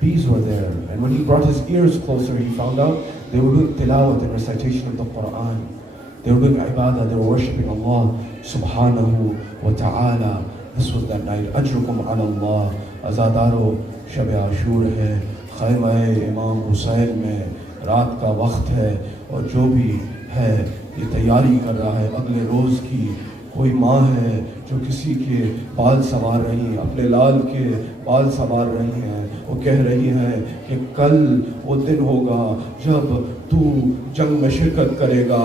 bees were there. And when he brought his ears closer, he found out they were doing tilawat and recitation of the Quran. They were doing ibadah, they were worshipping Allah subhanahu wa ta'ala. This was that night. Ajrukum ala Allah, azadaro shab ashur hai, khayma Imam Hussein mein रात का वक्त है और जो भी है ये तैयारी कर रहा है अगले रोज़ की कोई माँ है جو کسی کے بال سنوار رہی ہیں، اپنے لال کے بال سنوار رہی ہیں، وہ کہہ رہی ہیں کہ کل وہ دن ہوگا جب تو جنگ میں شرکت کرے گا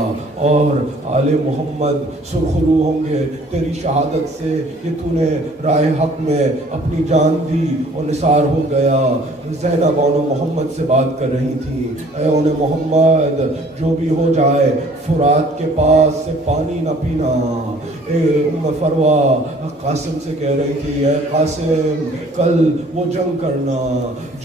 اور آل محمد سرخرو ہوں گے تیری شہادت سے کہ تو نے راہ حق میں اپنی جان دی اور نثار ہو گیا۔ زینب اون محمد سے بات کر رہی تھی، اے اون محمد جو بھی ہو جائے فرات کے پاس سے پانی نہ پینا۔ اے فروا قاسم سے کہہ رہی تھی، اے قاسم کل وہ جنگ کرنا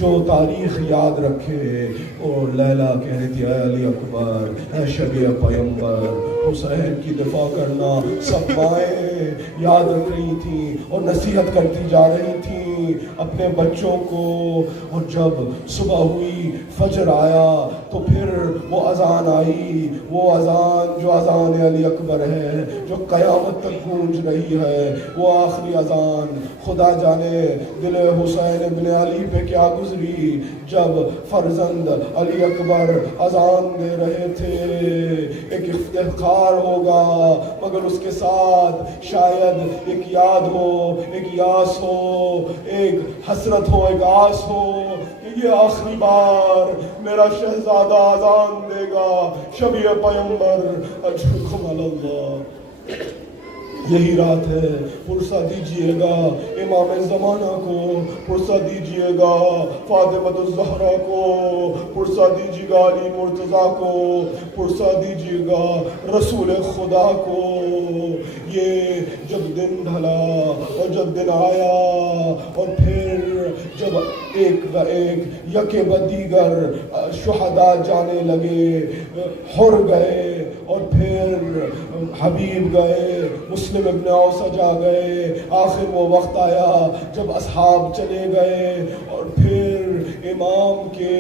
جو تاریخ یاد رکھے۔ اور لیلا کہہ رہی تھی، اے علی اکبر، اے شبیہ پیمبر، حسین کی دفاع کرنا۔ سب مائیں یاد رکھ رہی تھیں اور نصیحت کرتی جا رہی تھیں اپنے بچوں کو۔ اور جب صبح ہوئی، فجر آیا تو پھر وہ اذان آئی، وہ اذان جو اذان علی اکبر ہے، جو قیامت تک گونج رہی ہے، وہ آخری اذان۔ خدا جانے دل حسین ابن علی پہ کیا گزری جب فرزند علی اکبر اذان دے رہے تھے۔ ایک افتخار ہوگا مگر اس کے ساتھ شاید ایک یاد ہو، ایک یاس ہو، ایک حسرت ہو، ایک آس ہو کہ یہ آخری بار میرا شہزادہ اذان دے گا۔ شبیہ پیمبر اجرکم علی اللہ۔ یہی رات ہے، پرسہ دیجئے گا امام زمانہ کو، پرسہ دیجئے گا فاطمۃ الزہرا کو، پرسہ دیجئے گا علی مرتضیٰ کو، پرسہ دیجئے گا رسول خدا کو۔ یہ جب دن ڈھلا اور جب دن آیا اور پھر جب ایک و ایک یکے بدیگر شہداء جانے لگے، حر گئے اور پھر حبیب گئے، مسلم ابن اوسجا گئے، آخر وہ وقت آیا جب اصحاب چلے گئے اور پھر امام کے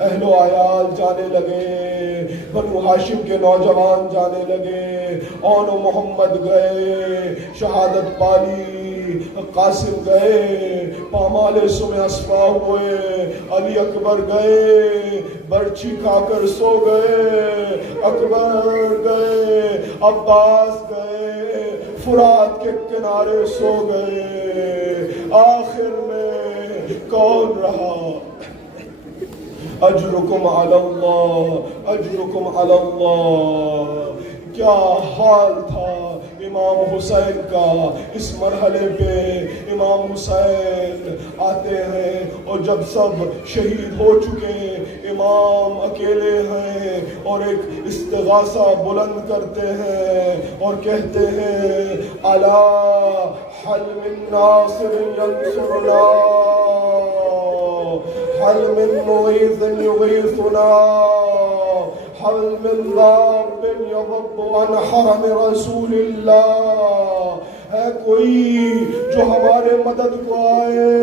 اہل و عیال جانے لگے، بنو ہاشم کے نوجوان جانے لگے، اون و محمد گئے، شہادت پالی، قاسم گئے، پامال سم اسفا ہوئے، علی اکبر گئے، برچھی کھا کر سو گئے، اکبر گئے، عباس گئے، فرات کے کنارے سو گئے۔ آخر میں کون رہا؟ اجرکم علی اللہ، اجرکم علی اللہ۔ کیا حال تھا امام حسین کا اس مرحلے پہ۔ امام حسین آتے ہیں اور جب سب شہید ہو چکے، امام اکیلے ہیں اور ایک استغاثہ بلند کرتے ہیں اور کہتے ہیں، الا حل من ناصر ینصرنا، حل من مغیث یغیثنا، حل من ضاب یضب عن حرم رسول اللہ۔ ہے کوئی جو ہمارے مدد کو آئے،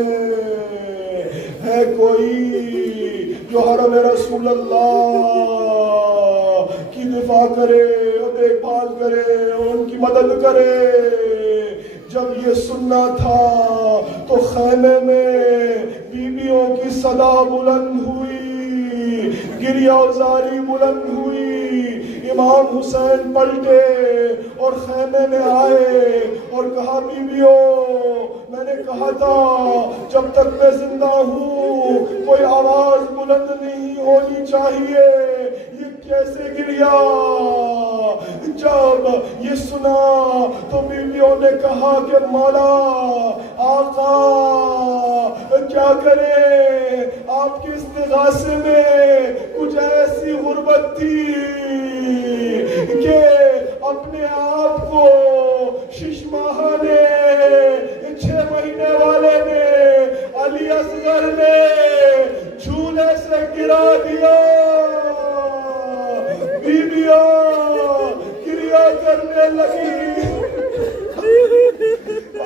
ہے کوئی جو حرم رسول اللہ کی دفاع کرے اور دیکھ بھال کرے اور ان کی مدد کرے۔ جب یہ سننا تھا تو خیمے میں بیویوں کی صدا بلند ہوئی، گریہ زاری بلند ہوئی۔ امام حسین پلٹے اور خیمے میں آئے اور کہا، بیویوں میں نے کہا تھا جب تک میں زندہ ہوں کوئی آواز بلند نہیں ہونی چاہیے، یہ کیسے گریا؟ جب یہ سنا تو بیویوں نے کہا کہ مولا آقا کیا کرے؟ آپ کے استغاثے میں کچھ ایسی غربت تھی کہ اپنے آپ کو 6 ماہ نے 6 مہینے والے نے علی اصغر نے جھولے سے گرا دیا۔ بیویاں گریا کرنے لگی،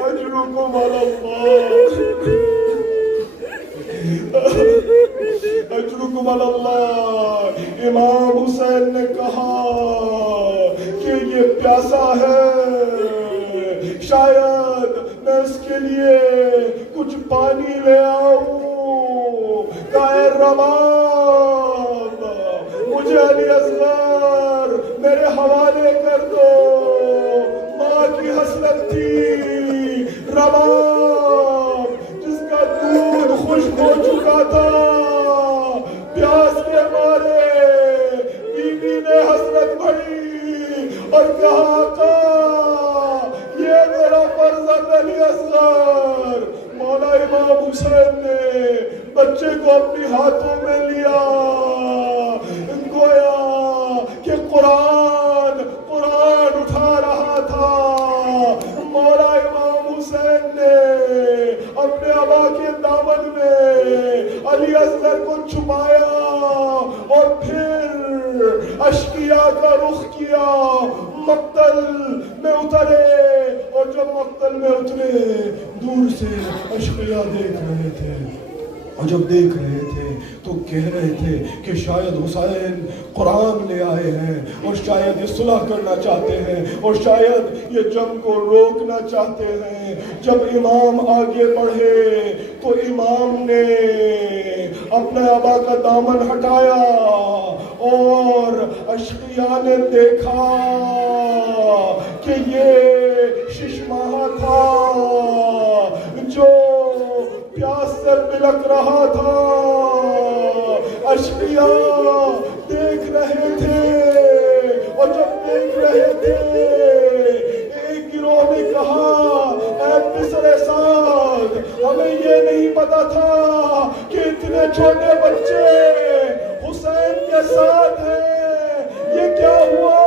اجرکم علی اللہ، اجرکم علی اللہ۔ امام حسین نے کہا کہ یہ پیاسا ہے، شاید میں اس کے لیے کچھ پانی لے آؤں۔ اے رباب مجھے علی اصغر میرے حوالے کر دو، ماں کی حسرت تھی بچے کو اپنی ہاتھوں میں لیا، گویا کہ قرآن اٹھا رہا تھا۔ مولا امام حسین نے اپنے آبا کے دامن میں علی اصغر کو چھپایا اور پھر اشقیاء کا رخ کیا، مقتل میں اترے، اور جب مقتل میں اترے دور سے اشقیاء دیکھ رہے تھے، اور جب دیکھ رہے تھے تو کہہ رہے تھے کہ شاید حسین قرآن لے آئے ہیں، اور شاید یہ صلح کرنا چاہتے ہیں، اور شاید یہ جنگ کو روکنا چاہتے ہیں۔ جب امام آگے بڑھے تو امام نے اپنے آبا کا دامن ہٹایا، اور اشقیاء نے دیکھا کہ یہ ششماہ تھا جو پیاس سے بلک رہا تھا۔ اشقیاء دیکھ رہے تھے، اور جب دیکھ رہے تھے ایک گروہ نے کہا اے پسر سعد، ہمیں یہ نہیں پتا تھا کہ اتنے چھوٹے بچے حسین کے ساتھ ہیں، یہ کیا ہوا؟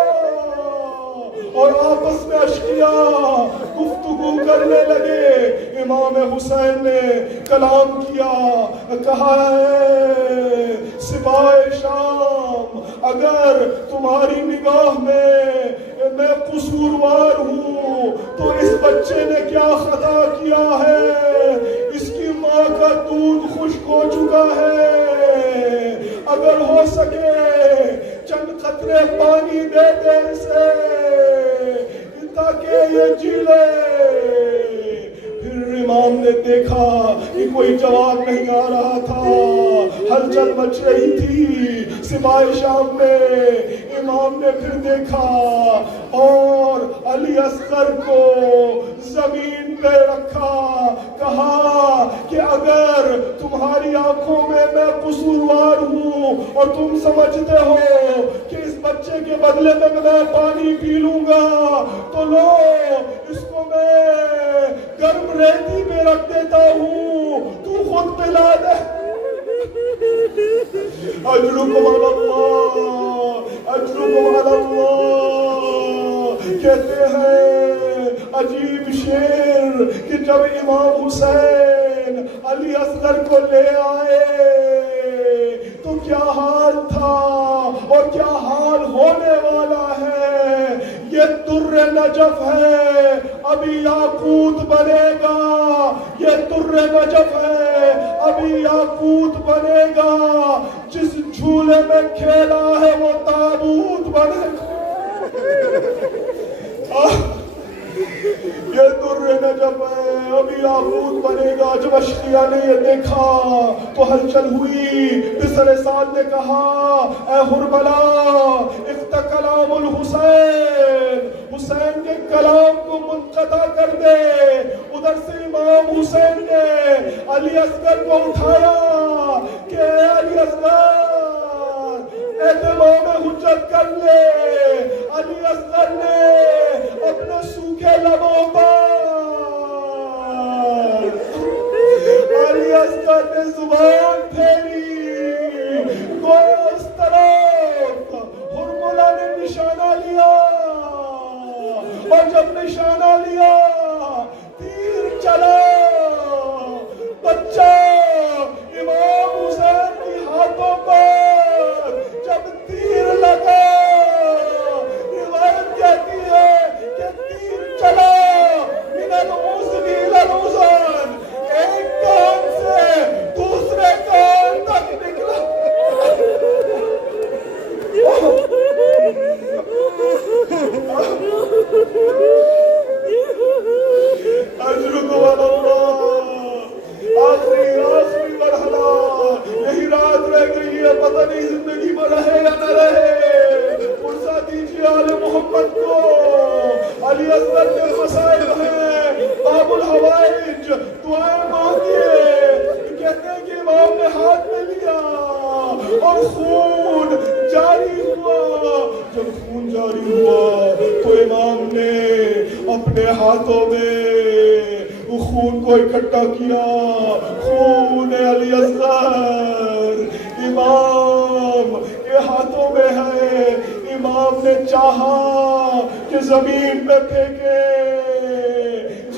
اور آپس میں اشقیاء گفتگو کرنے لگے۔ امام حسین نے کلام کیا، کہا ہے سپاہ شام، اگر تمہاری نگاہ میں میں قصوروار ہوں تو اس بچے نے کیا خطا کیا ہے؟ اس کی ماں کا دودھ خشک ہو چکا ہے، اگر ہو سکے چند قطرے پانی دے دے اسے تاکہ یہ جی لے۔ پھر امام نے دیکھا کہ کوئی جواب نہیں آ رہا تھا، ہلچل مچ رہی تھی سپاہ شام میں۔ امام نے پھر دیکھا اور علی اصغر کو زمین پہ رکھا، کہا کہ اگر تمہاری آنکھوں میں میں قصوروار ہوں اور تم سمجھتے ہو کہ اس بچے کے بدلے میں میں پانی پی لوں گا تو لو، اس کو میں گرم ریتی میں رکھ دیتا ہوں، تو خود پلا دے۔ اجرکم علی اللہ، اجرکم علی اللہ۔ کہتے ہیں عجیب شعر کہ جب امام حسین علی اصغر کو لے آئے تو کیا حال تھا اور کیا حال ہونے والا ہے۔ یہ در نجف ہے، ابھی یاقوت بنے گا، یہ در نجف ہے، ابھی یاقوت بنے گا، جس جھولے میں کھیلا ہے وہ تابوت بنے گا۔ یہ در نجف ہے، ابھی یاقوت بنے گا۔ جب اشقیاء نے یہ دیکھا تو ہلچل ہوئی۔ پسر سعد نے کہا اے حربلا اخت کلام الحسین، حسین کے کلام کو منقطع کر دے۔ ادھر سے امام حسین نے علی اصغر کو اٹھایا کہ اے علی اصغر اعتمام حجت کر لے۔ علی اصغر نے اپنے سوکھے لبوں پر علی اصغر نے زبان پھیری، گویا اس طرف حرملہ نے نشانہ لیا، اور جب نشانہ لیا تیر چلا۔ بچہ امام حسین کی ہاتھوں پر جب تیر لگا، روایت کہتی ہے کہ تیر چلا من العضو الی العضو، ایک کان سے دوسرے کان تک نکلا۔ اجرکم علی اللہ۔ آخری مرحلہ، یہی رات رہ گئی ہے، پتہ نہیں زندگی میں رہے یا نہ رہے۔ فرصت دیجیے آل محمد کو، علی اصغر کے مسائل ہیں، باب الحوائج، دعائیں مانگیے۔ کہتے ہیں کہ امام نے ہاتھ میں لیا اور خون جاری ہوا۔ جب خون جاری ہوا تو امام نے اپنے ہاتھوں میں خون کو اکٹھا کیا، خون علی اصغر امام کے ہاتھوں میں ہے. امام نے چاہا کہ زمین پہ پھینکے،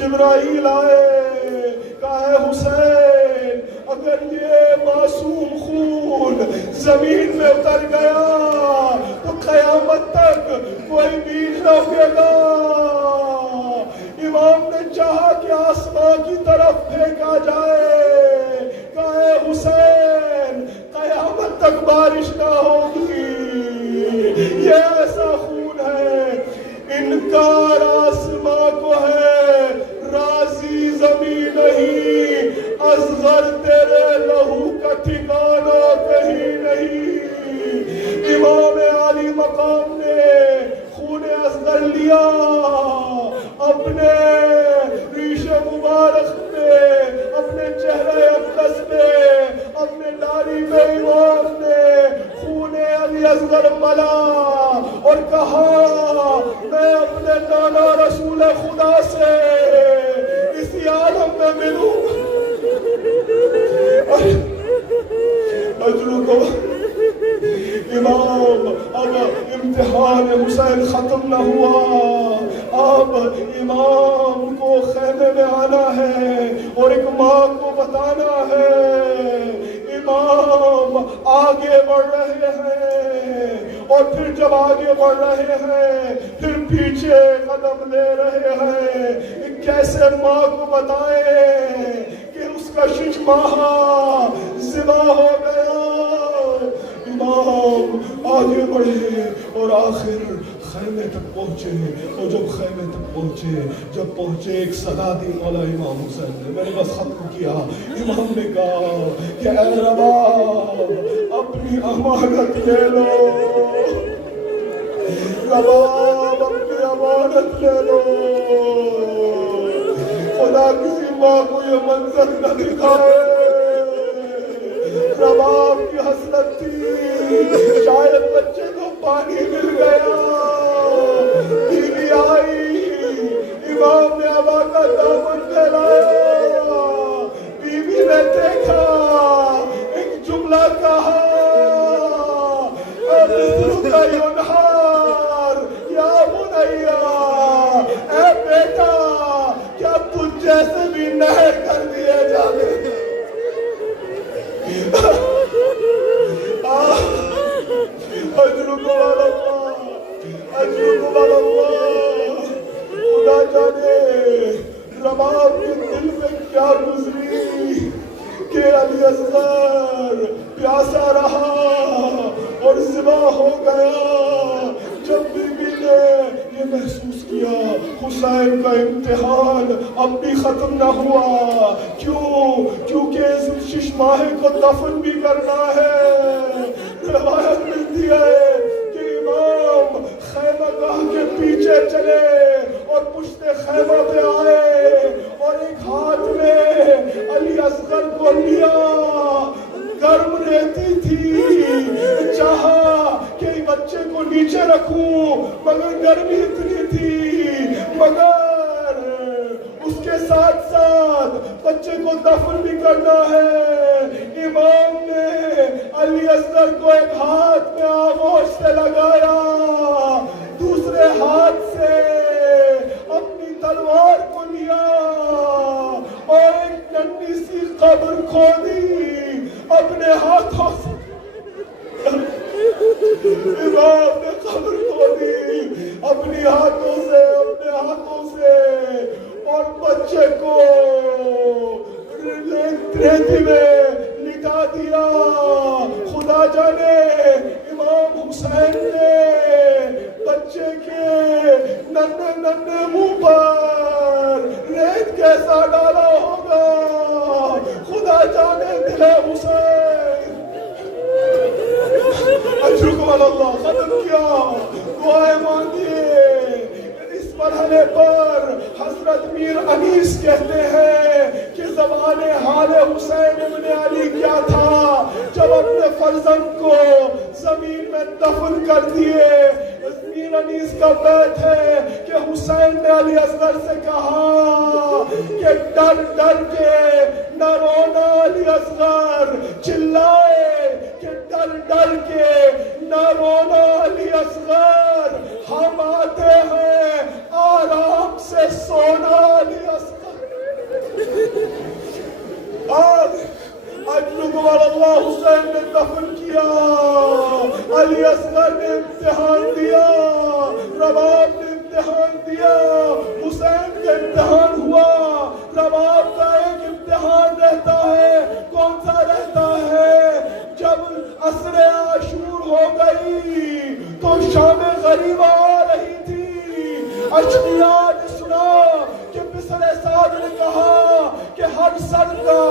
جبرائیل آئے، کہا حسین اگر یہ معصوم خون زمین میں اتر گیا تو قیامت تک کوئی بیج نہ اگے گا. امام نے چاہا کہ آسمان کی طرف پھینکا جائے، کہا حسین قیامت تک بارش نہ ہوگی. یہ ایسا خون ہے، انکار آسمان کو ہے، راضی زمین نہیں. اصغر تیرے لہو کا ٹھکانہ کہیں نہیں. امام علی مقام نے خون اصغر لیا، اپنے ریش مبارک میں، اپنے چہرے اقدس میں، اپنے داڑھی میں امام نے خون علی اصغر ملا اور کہا میں اپنے نانا رسول خدا سے اسی عالم میں ملوں. اجرو کو امام اب امتحان حسین ختم نہ ہوا، اب امام کو خیمے میں آنا ہے اور ایک ماں کو بتانا ہے. امام آگے بڑھ رہے ہیں اور پھر جب آگے بڑھ رہے ہیں پھر پیچھے قدم لے رہے ہیں. کیسے ماں کو بتائیں کہ اس کا ششماہ ذبح ہو گیا. امام آگے بڑھے اور آخر خیمے تک پہنچے، اور جب خیمے تک پہنچے، جب پہنچے ایک صدا دی مولا امام حسین نے. میں نے بس ختم کیا. امام نے کہا کہ اے رباب اپنی امانت لے لو، رباب اپنی امانت لے لو. خدا کسی ماں کو یہ منظر نہ دکھائے. رباب کی حسرت تھی، شاید بچے کو پانی مل گیا. بیوی آئی، امام نے ابا کا دامن پھیلایا. بیوی نے دیکھا، ایک جملہ کہا مصر کا ینہار یا بنیا، اے بیٹا کیا تجھ جیسے بھی نہر کر دیے جانے. اجرکم اللہ، اجرکم اللہ. خدا جانے رباب کے دل میں کیا گزری کہ علی اصغر پیاسا رہا اور ذبح ہو گیا. جب بیوی نے یہ محسوس کیا حسین کا امتحان اب بھی ختم نہ ہوا. کیونکہ اس ششماہے کو دفن بھی کرنا ہے. روایت ملتی ہے کہ امام خیمہ گاہ کے پیچھے چلے اور پشت خیمہ پہ آئے اور ایک ہاتھ میں علی اصغر کو لیا. گرم رہتی تھی، چاہا کہ بچے کو نیچے رکھوں مگر گرمی اتنی تھی. مگر اس کے ساتھ ساتھ بچے کو دفن بھی کرنا ہے. امام نے علی اصغر کو ایک ہاتھ میں آغوش سے لگایا، دوسرے ہاتھ سے اپنی تلوار کو لیا اور ایک ننھی سی قبر کھودی اپنے ہاتھوں سے. امام نے قبر کھودی اپنی ہاتھوں سے اور بچے کو ریتی میں لٹا دیا. خدا جانے امام حسین نے بچے کے ننھے منہ پر ریت کیسا ڈالا ہوگا. خدا جانے دل حسین. اجرکم اللہ. ختم کیا. دعائیں مانگیے. اس مرحلے پر حضرت میر انیس کہتے ہیں کہ زبان حال حسین ابن علی کیا تھا جب اپنے فرزند کو زمین میں دفن کر دیے. میر انیس کا بیت ہے کہ حسین نے علی اصغر سے کہا کہ ڈر ڈر کے نہ رونا علی اصغر, چلائے کہ ڈر ڈر کے نہ رونا علی اصغر, ہم آتے ہیں آرام سے سونا علی اصغر. اجلکوار اللہ حسین نے دفن کیا, علی اصغر نے امتحان دیا, رباب نے امتحان دیا, حسین کا امتحان ہوا. رباب کا ایک امتحان رہتا ہے, کون سا رہتا ہے؟ جب عصر عاشور ہو گئی تو شام غریبہ آ رہی تھی. اشقیاء نے سنا کہ بسر سعد نے کہا کہ ہر سر کا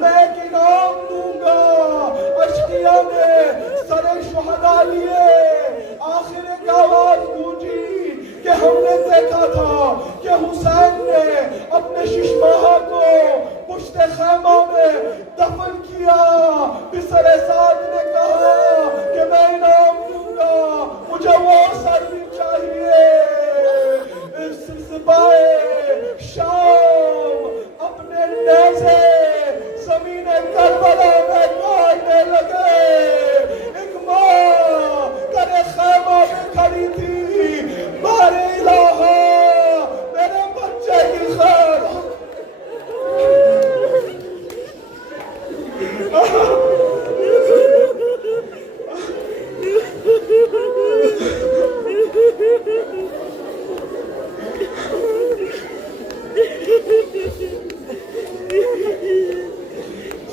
میں ایک انعام دوں گا. اشقیاء نے سر شہداء لیے. آخر ایک آواز گونجی کہ ہم نے دیکھا تھا کہ حسین نے اپنے ششماہا کو پشت خیمہ میں دفن کیا. بسر سعد نے کہا کہ میں انعام دوں گا, مجھے وہ سر بھی چاہیے. سپاہی شام اپنے نیزے زمین کربلا میں کاٹنے لگے. ایک ماں تیرے خیمہ میں کھڑی تھی, بارے الہا میرے بچے کی خیر.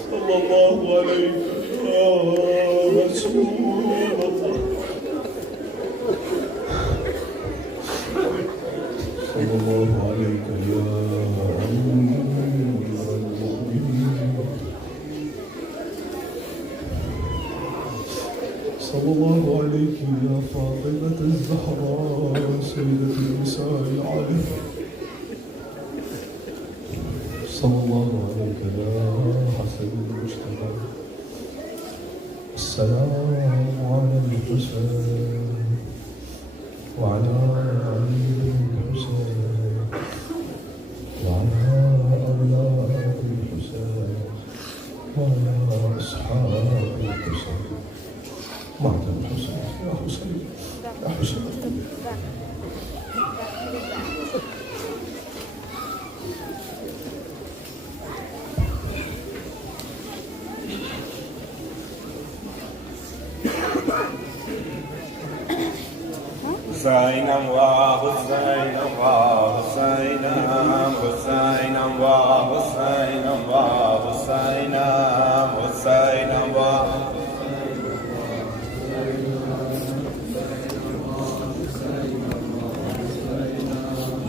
صلی اللہ علیہ یا رسول اللہ, صلی اللہ علیہ یا امیر المؤمنین, صلی اللہ علیہ یا فاطمة الزہراء سیدۃ النساء العالم, صلی اللہ علیہ یا حسن المجتبی. السلام علی الحسین وعلی علی الحسین وعلی اولاد الحسین وعلی اصحاب الحسین بعد الحسین. یا حسین یا حسین. حسیناً و حسیناً و حسیناً, حسیناً و حسیناً و حسیناً, حسیناً و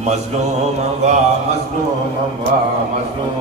مظلوماً و مظلوماً و مظلوم.